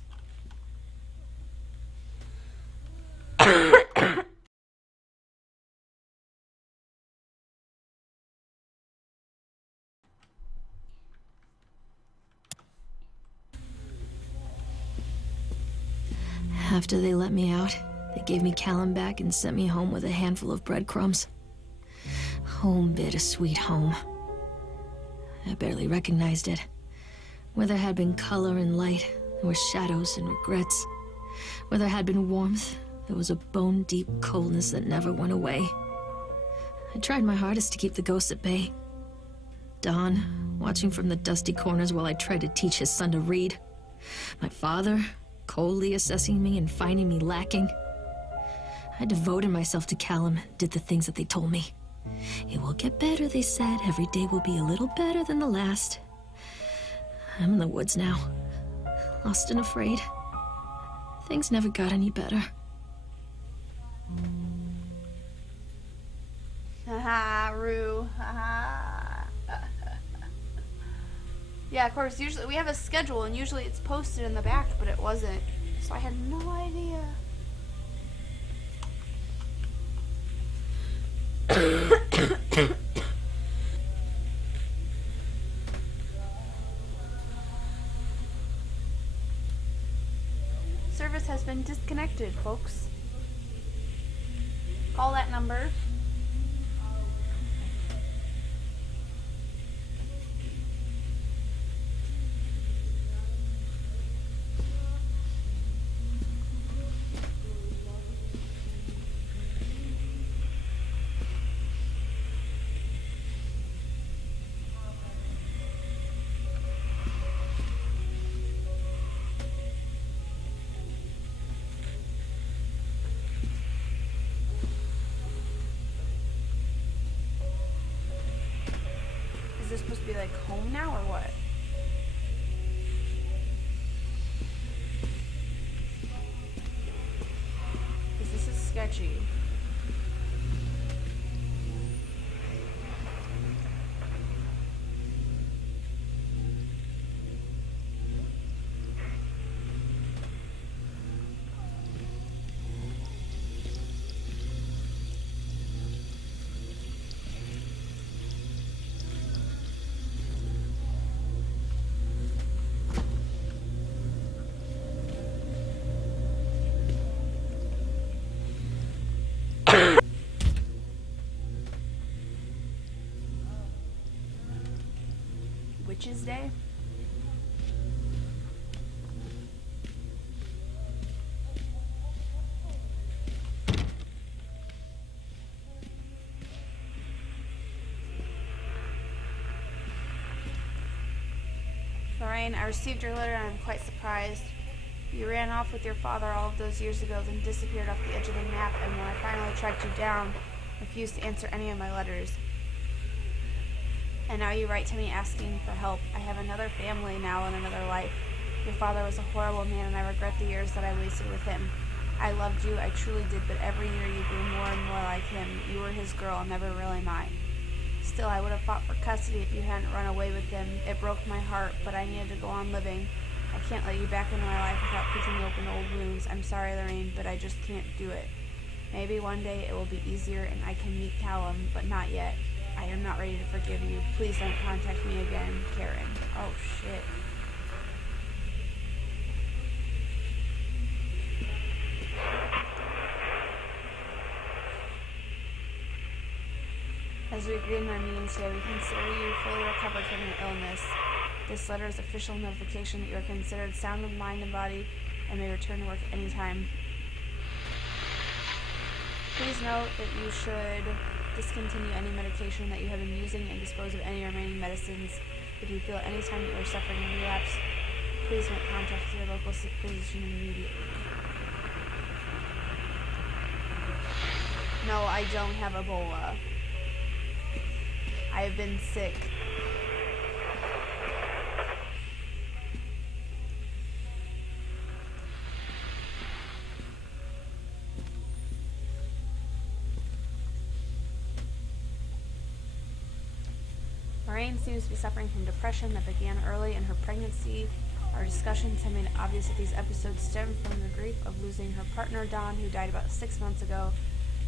After they let me out, they gave me Callum back and sent me home with a handful of breadcrumbs. Home, bittersweet home. I barely recognized it. Where there had been color and light, there were shadows and regrets. Where there had been warmth, there was a bone-deep coldness that never went away. I tried my hardest to keep the ghosts at bay. Don, watching from the dusty corners while I tried to teach his son to read. My father, coldly assessing me and finding me lacking. I devoted myself to Callum, did the things that they told me. It will get better, they said. Every day will be a little better than the last. I'm in the woods now, lost and afraid. Things never got any better. Haha, Rue. Haha. Yeah, of course, usually we have a schedule and usually it's posted in the back, but it wasn't. So I had no idea. Service has been disconnected, folks. Call that number. Is this supposed to be like home now or what? Because this is sketchy. Witch's Day? Lorraine, I received your letter and I'm quite surprised. You ran off with your father all of those years ago, then disappeared off the edge of the map, and when I finally tracked you down, refused to answer any of my letters. And now you write to me asking for help. I have another family now and another life. Your father was a horrible man, and I regret the years that I wasted with him. I loved you, I truly did, but every year you grew more and more like him. You were his girl, never really mine. Still, I would have fought for custody if you hadn't run away with him. It broke my heart, but I needed to go on living. I can't let you back into my life without picking open old wounds. I'm sorry, Lorraine, but I just can't do it. Maybe one day it will be easier and I can meet Callum, but not yet. I am not ready to forgive you. Please don't contact me again, Karen. Oh, shit. As we agreed in our meeting today, we consider you fully recovered from your illness. This letter is official notification that you are considered sound of mind and body and may return to work anytime. Please note that you should discontinue any medication that you have been using and dispose of any remaining medicines. If you feel at any time that you are suffering a relapse, please make contact with your local physician immediately. No, I don't have Ebola. I have been sick. Lorraine seems to be suffering from depression that began early in her pregnancy. Our discussions have made it obvious that these episodes stem from the grief of losing her partner, Don, who died about 6 months ago.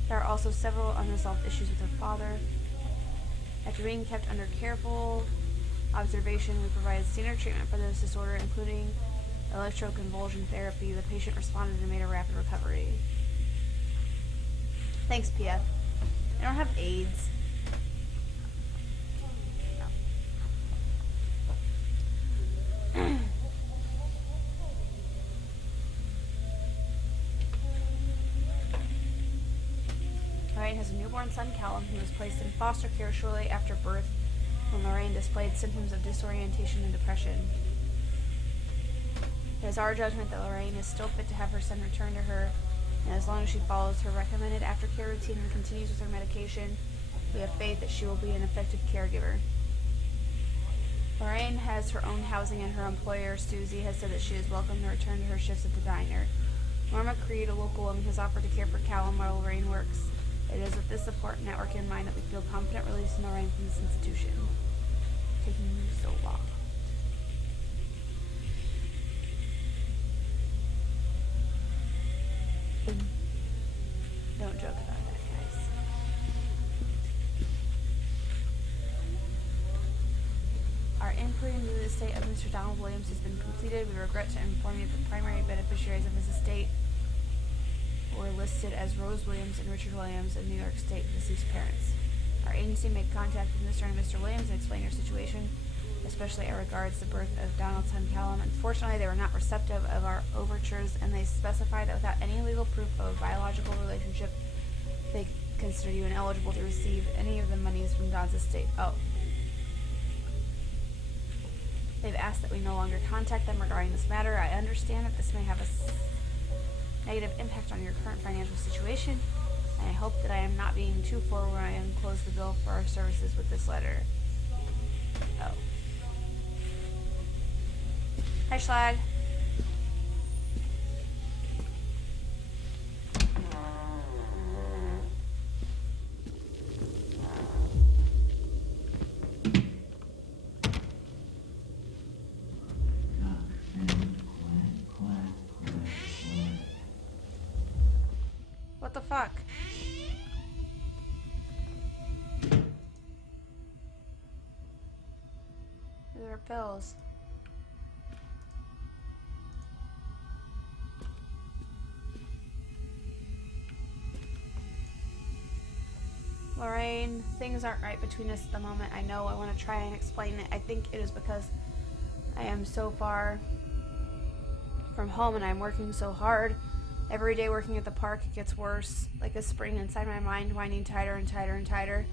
There are also several unresolved issues with her father. After being kept under careful observation, we provided standard treatment for this disorder, including electroconvulsion therapy. The patient responded and made a rapid recovery. Thanks, Pia. I don't have AIDS. Lorraine has a newborn son, Callum, who was placed in foster care shortly after birth when Lorraine displayed symptoms of disorientation and depression. It is our judgment that Lorraine is still fit to have her son returned to her, and as long as she follows her recommended aftercare routine and continues with her medication, we have faith that she will be an effective caregiver. Lorraine has her own housing, and her employer, Susie, has said that she is welcome to return to her shifts at the diner. Norma Creed, a local woman, has offered to care for Callum while Lorraine works. It is with this support network in mind that we feel confident releasing Lorraine from this institution. Taking you so long. Don't joke about that, guys. inquiry into the estate of Mr. Donald Williams has been completed. We regret to inform you that the primary beneficiaries of his estate were listed as Rose Williams and Richard Williams of New York State deceased parents. Our agency made contact with Mr. and Mr. Williams and explained your situation, especially as regards the birth of Donald's son Callum. Unfortunately, they were not receptive of our overtures, and they specified that without any legal proof of a biological relationship, they consider you ineligible to receive any of the monies from Don's estate. Oh. They've asked that we no longer contact them regarding this matter. I understand that this may have a negative impact on your current financial situation, and I hope that I am not being too forward when I enclose the bill for our services with this letter. Oh. Hi, Schlag. What the fuck? There are bills. Lorraine, things aren't right between us at the moment. I know. I want to try and explain it. I think it is because I am so far from home and I'm working so hard. Every day working at the park, it gets worse. Like a spring inside my mind, winding tighter and tighter and tighter.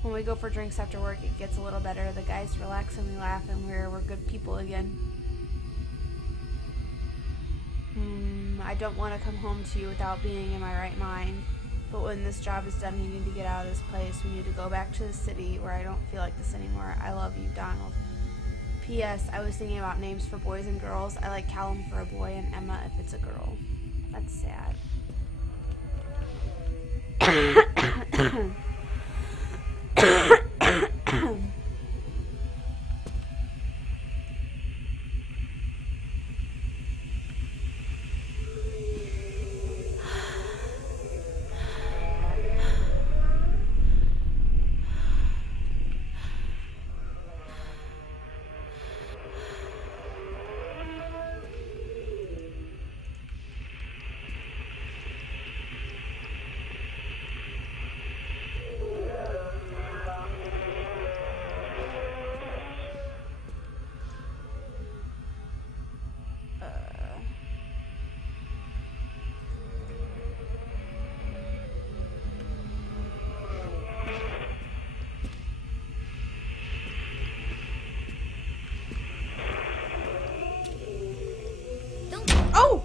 When we go for drinks after work, it gets a little better. The guys relax and we laugh and we're good people again. I don't want to come home to you without being in my right mind. But when this job is done, we need to get out of this place. We need to go back to the city where I don't feel like this anymore. I love you, Donald. P.S. I was thinking about names for boys and girls. I like Callum for a boy and Emma if it's a girl. That's sad. Oh!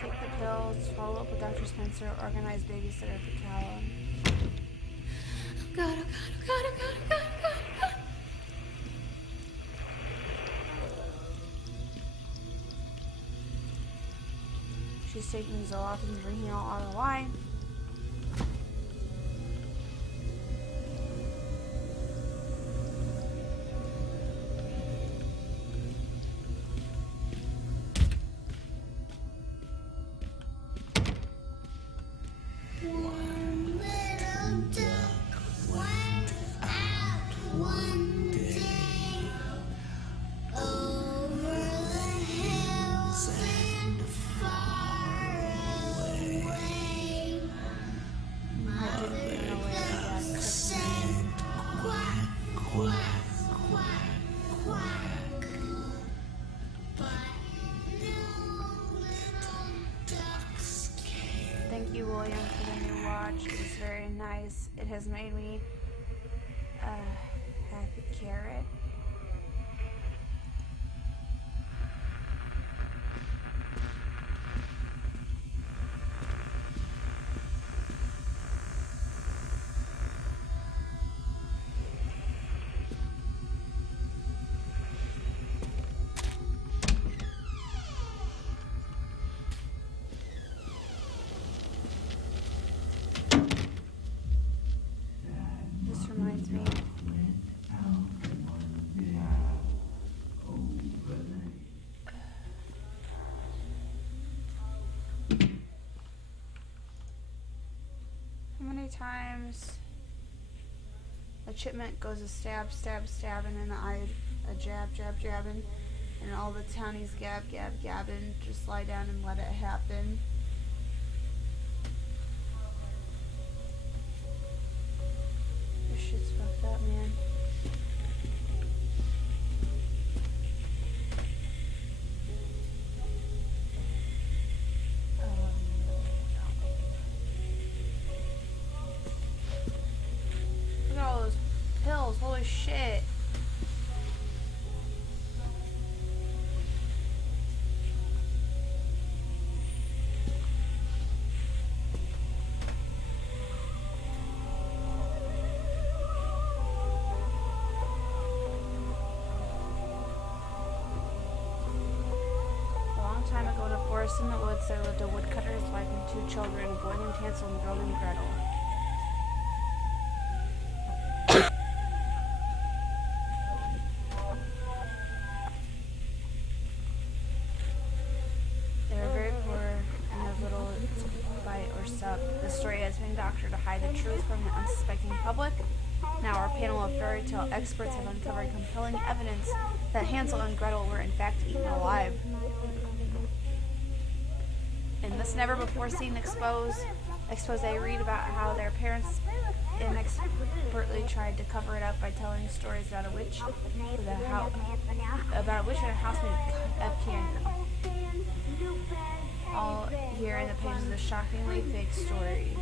Take the pills, follow up with Dr. Spencer, organize babysitter for Callum. Oh god, oh god, oh god, oh god, oh god, oh god, oh god. She's taking Zoloft and drinking all out of wine. Thank you, William, for the new watch. It's very nice. It has made me a happy carrot. This reminds me. many times a chipmunk goes a stab, stab, stabbing in the eye, a jab, jab, jabbing, and all the townies gab, gab, gabbing. Just lie down and let it happen. This shit's fucked up, man. Look at all those pills, holy shit. Time ago in a forest in the woods there lived a woodcutter, his wife, and 2 children, a boy named Hansel and a girl named Gretel. They were very poor and had little to buy or sup. The story has been doctored to hide the truth from the unsuspecting public. Now our panel of fairy tale experts have uncovered compelling evidence that Hansel and Gretel were in fact eaten alive. In this never-before-seen expose, read about how their parents inexpertly tried to cover it up by telling stories about a witch and a house made of candy. All here in the pages of this shockingly fake story.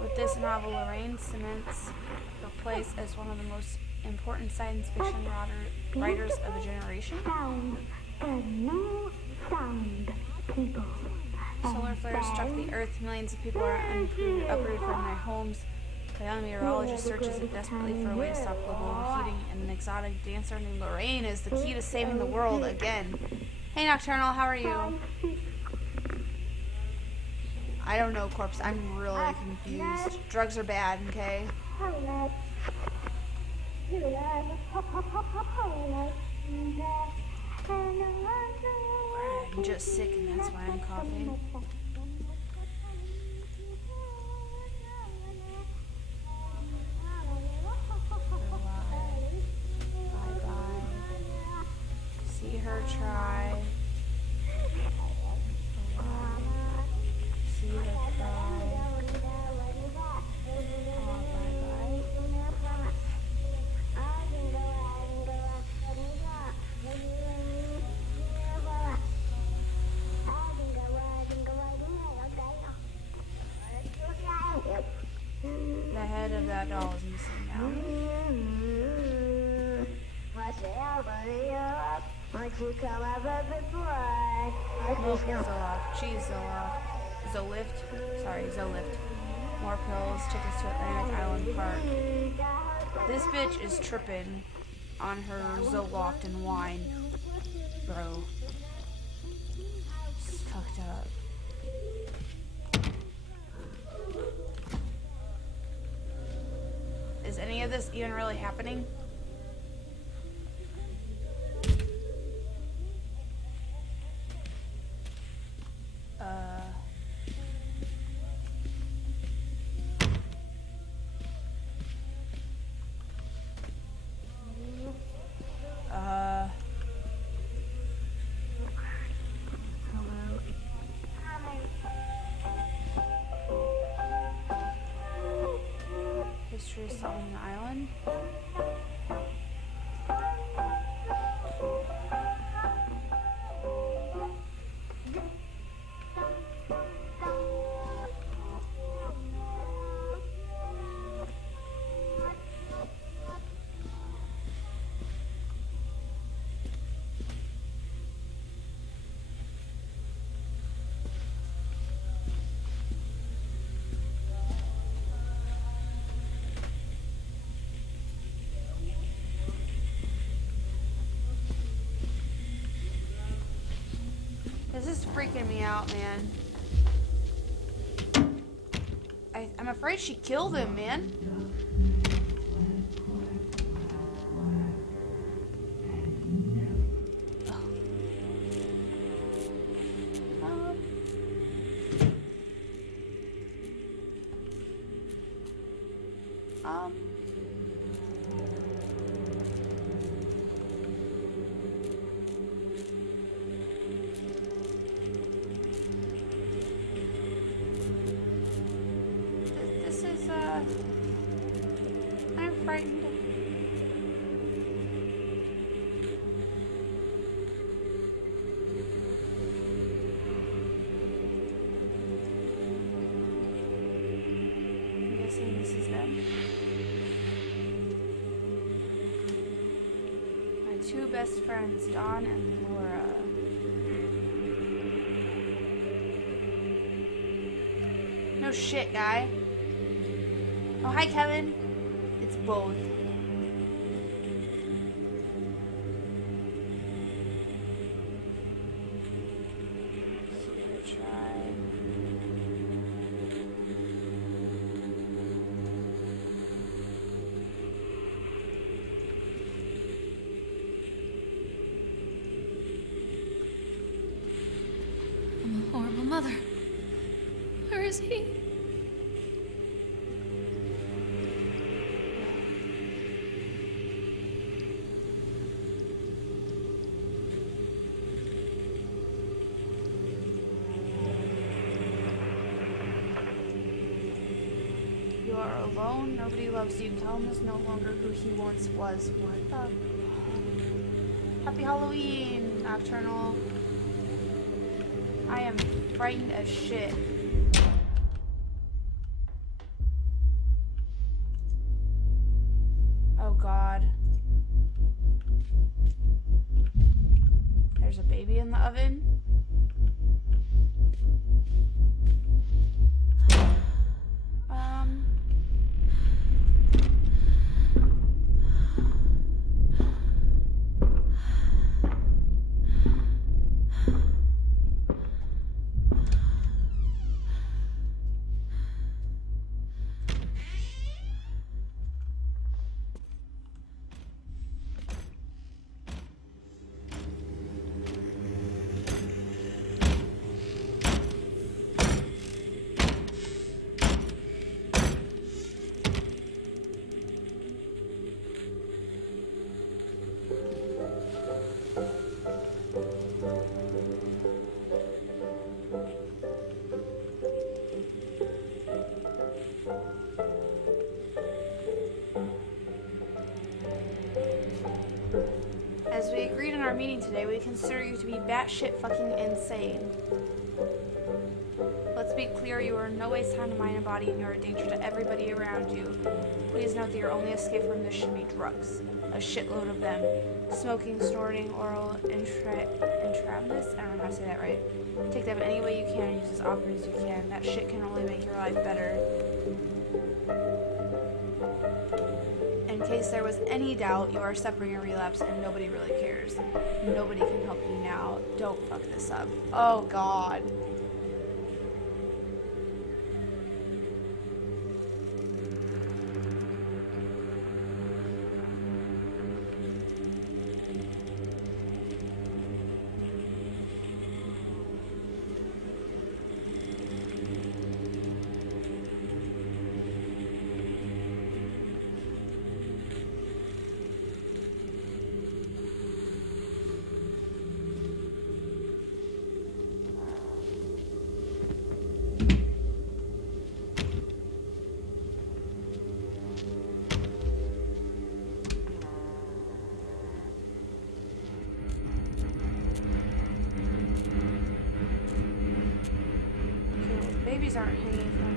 With this novel, Lorraine cements her place as one of the most important science fiction writers of a generation. Solar flares struck the Earth. Millions of people are uprooted from their homes. A young meteorologist searches desperately for a way to stop global heating, and an exotic dancer named Lorraine is the key to saving the world again. Hey, Nocturnal, how are you? I don't know, Corpse. I'm really confused. Drugs are bad, okay? I'm just sick and that's why I'm coughing. Bye-bye. See her try. See her cry. The head of that doll is missing now. Oh, Zoloft. Jeez, Zoloft. Zolift. Sorry, Zolift. More pills. Tickets to Atlantic Island Park. This bitch is tripping on her Zoloft and wine. Bro. It's fucked up. Is any of this even really happening? History of Solomon Island. This is freaking me out, man. I'm afraid she killed him, man. This is, I'm frightened. I'm guessing this is them. My two best friends, Dawn and Laura. No shit, guy. Oh, hi, Kevin. It's both. So I'm gonna try. I'm a horrible mother. Where is he? You are alone. Nobody loves you. Callum is no longer who he once was. What the? Happy Halloween, Nocturnal. I am frightened as shit. Oh God. There's a baby in the oven. As we agreed in our meeting today, we consider you to be batshit fucking insane. Let's be clear, you are in no way sound of mind and body, and you are a danger to everybody around you. Please note that your only escape from this should be drugs. A shitload of them. Smoking, snorting, oral intravenous, I don't know how to say that right. Take them any way you can and use as often as you can. That shit can only make your life better. In case there was any doubt, you are suffering a relapse and nobody really cares. Nobody can help you now. Don't fuck this up. Oh God. Babies aren't hanging from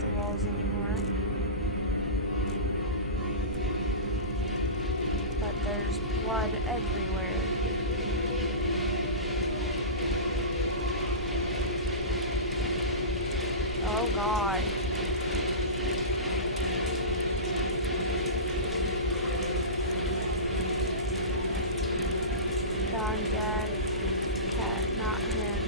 the walls anymore. But there's blood everywhere. Oh God. Don dead. Cat, not him.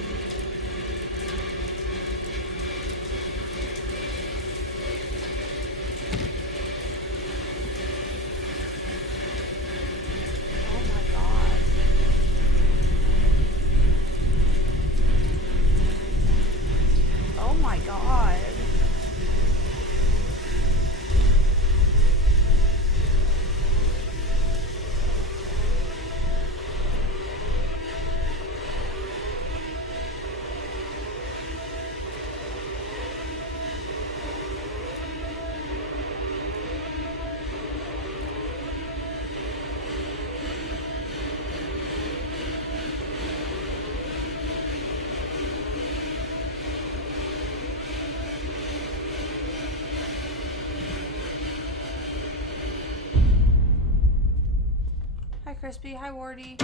Crispy. Hi, Wardy.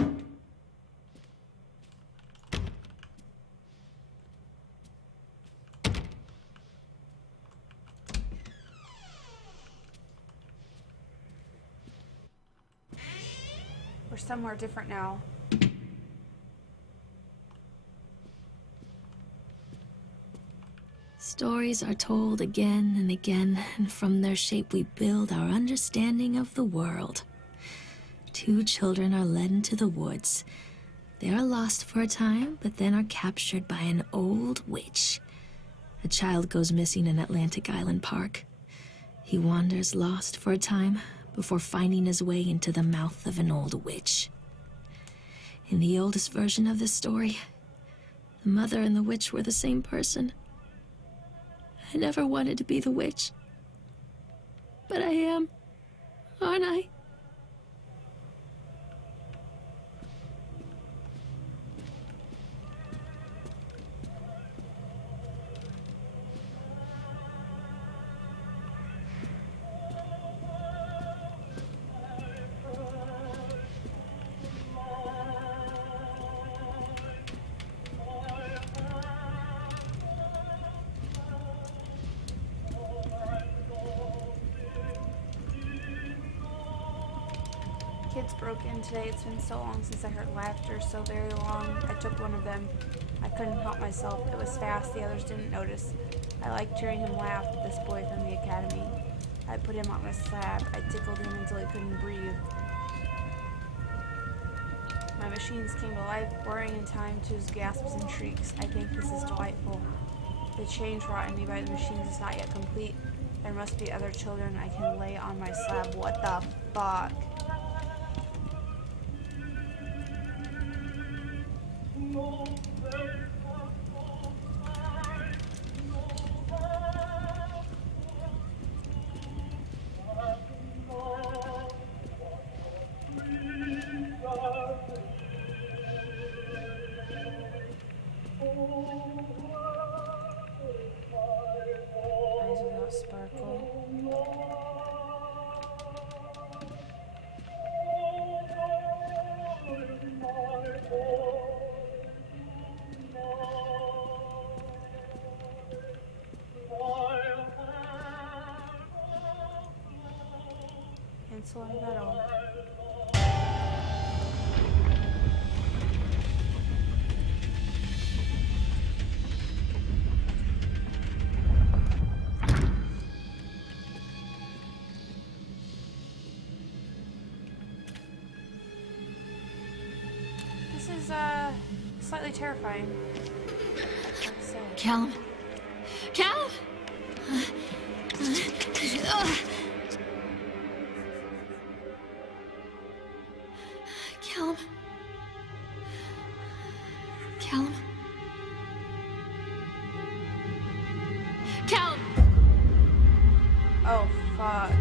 We're somewhere different now. Stories are told again and again, and from their shape we build our understanding of the world. Two children are led into the woods. They are lost for a time, but then are captured by an old witch. A child goes missing in Atlantic Island Park. He wanders lost for a time before finding his way into the mouth of an old witch. In the oldest version of this story, the mother and the witch were the same person. I never wanted to be the witch. But I am, aren't I? Kids broke in today. It's been so long since I heard laughter, so very long. I took one of them. I couldn't help myself. It was fast. The others didn't notice. I liked hearing him laugh, this boy from the academy. I put him on a slab. I tickled him until he couldn't breathe. My machines came to life, whirring in time to his gasps and shrieks. I think this is delightful. The change wrought in me by the machines is not yet complete. There must be other children I can lay on my slab. What the fuck? Eyes without sparkle. Pencil and metal. This is slightly terrifying. That's hard to say. Callum. Callum! Callum. Callum. Callum! Oh, fuck.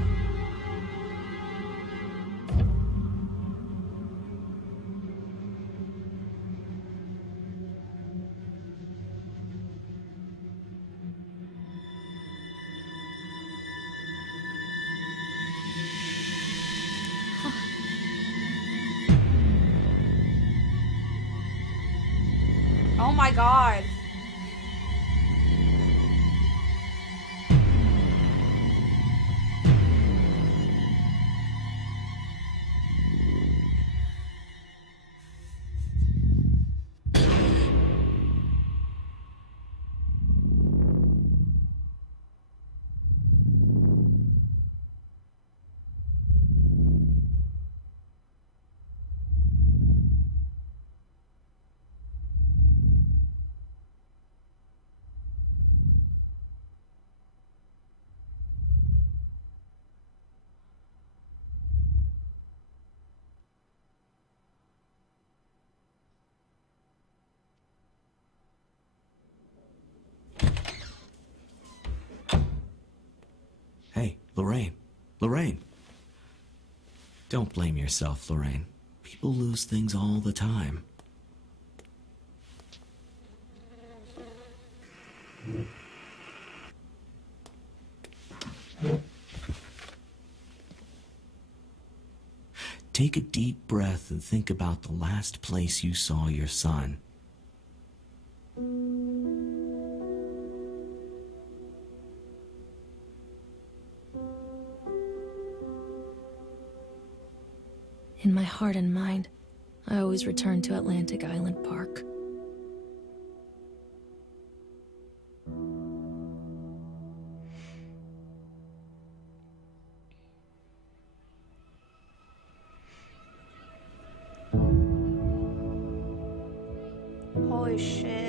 Oh my god. Hey, Lorraine. Lorraine. Don't blame yourself, Lorraine. People lose things all the time. Take a deep breath and think about the last place you saw your son. In my heart and mind, I always return to Atlantic Island Park. Holy shit.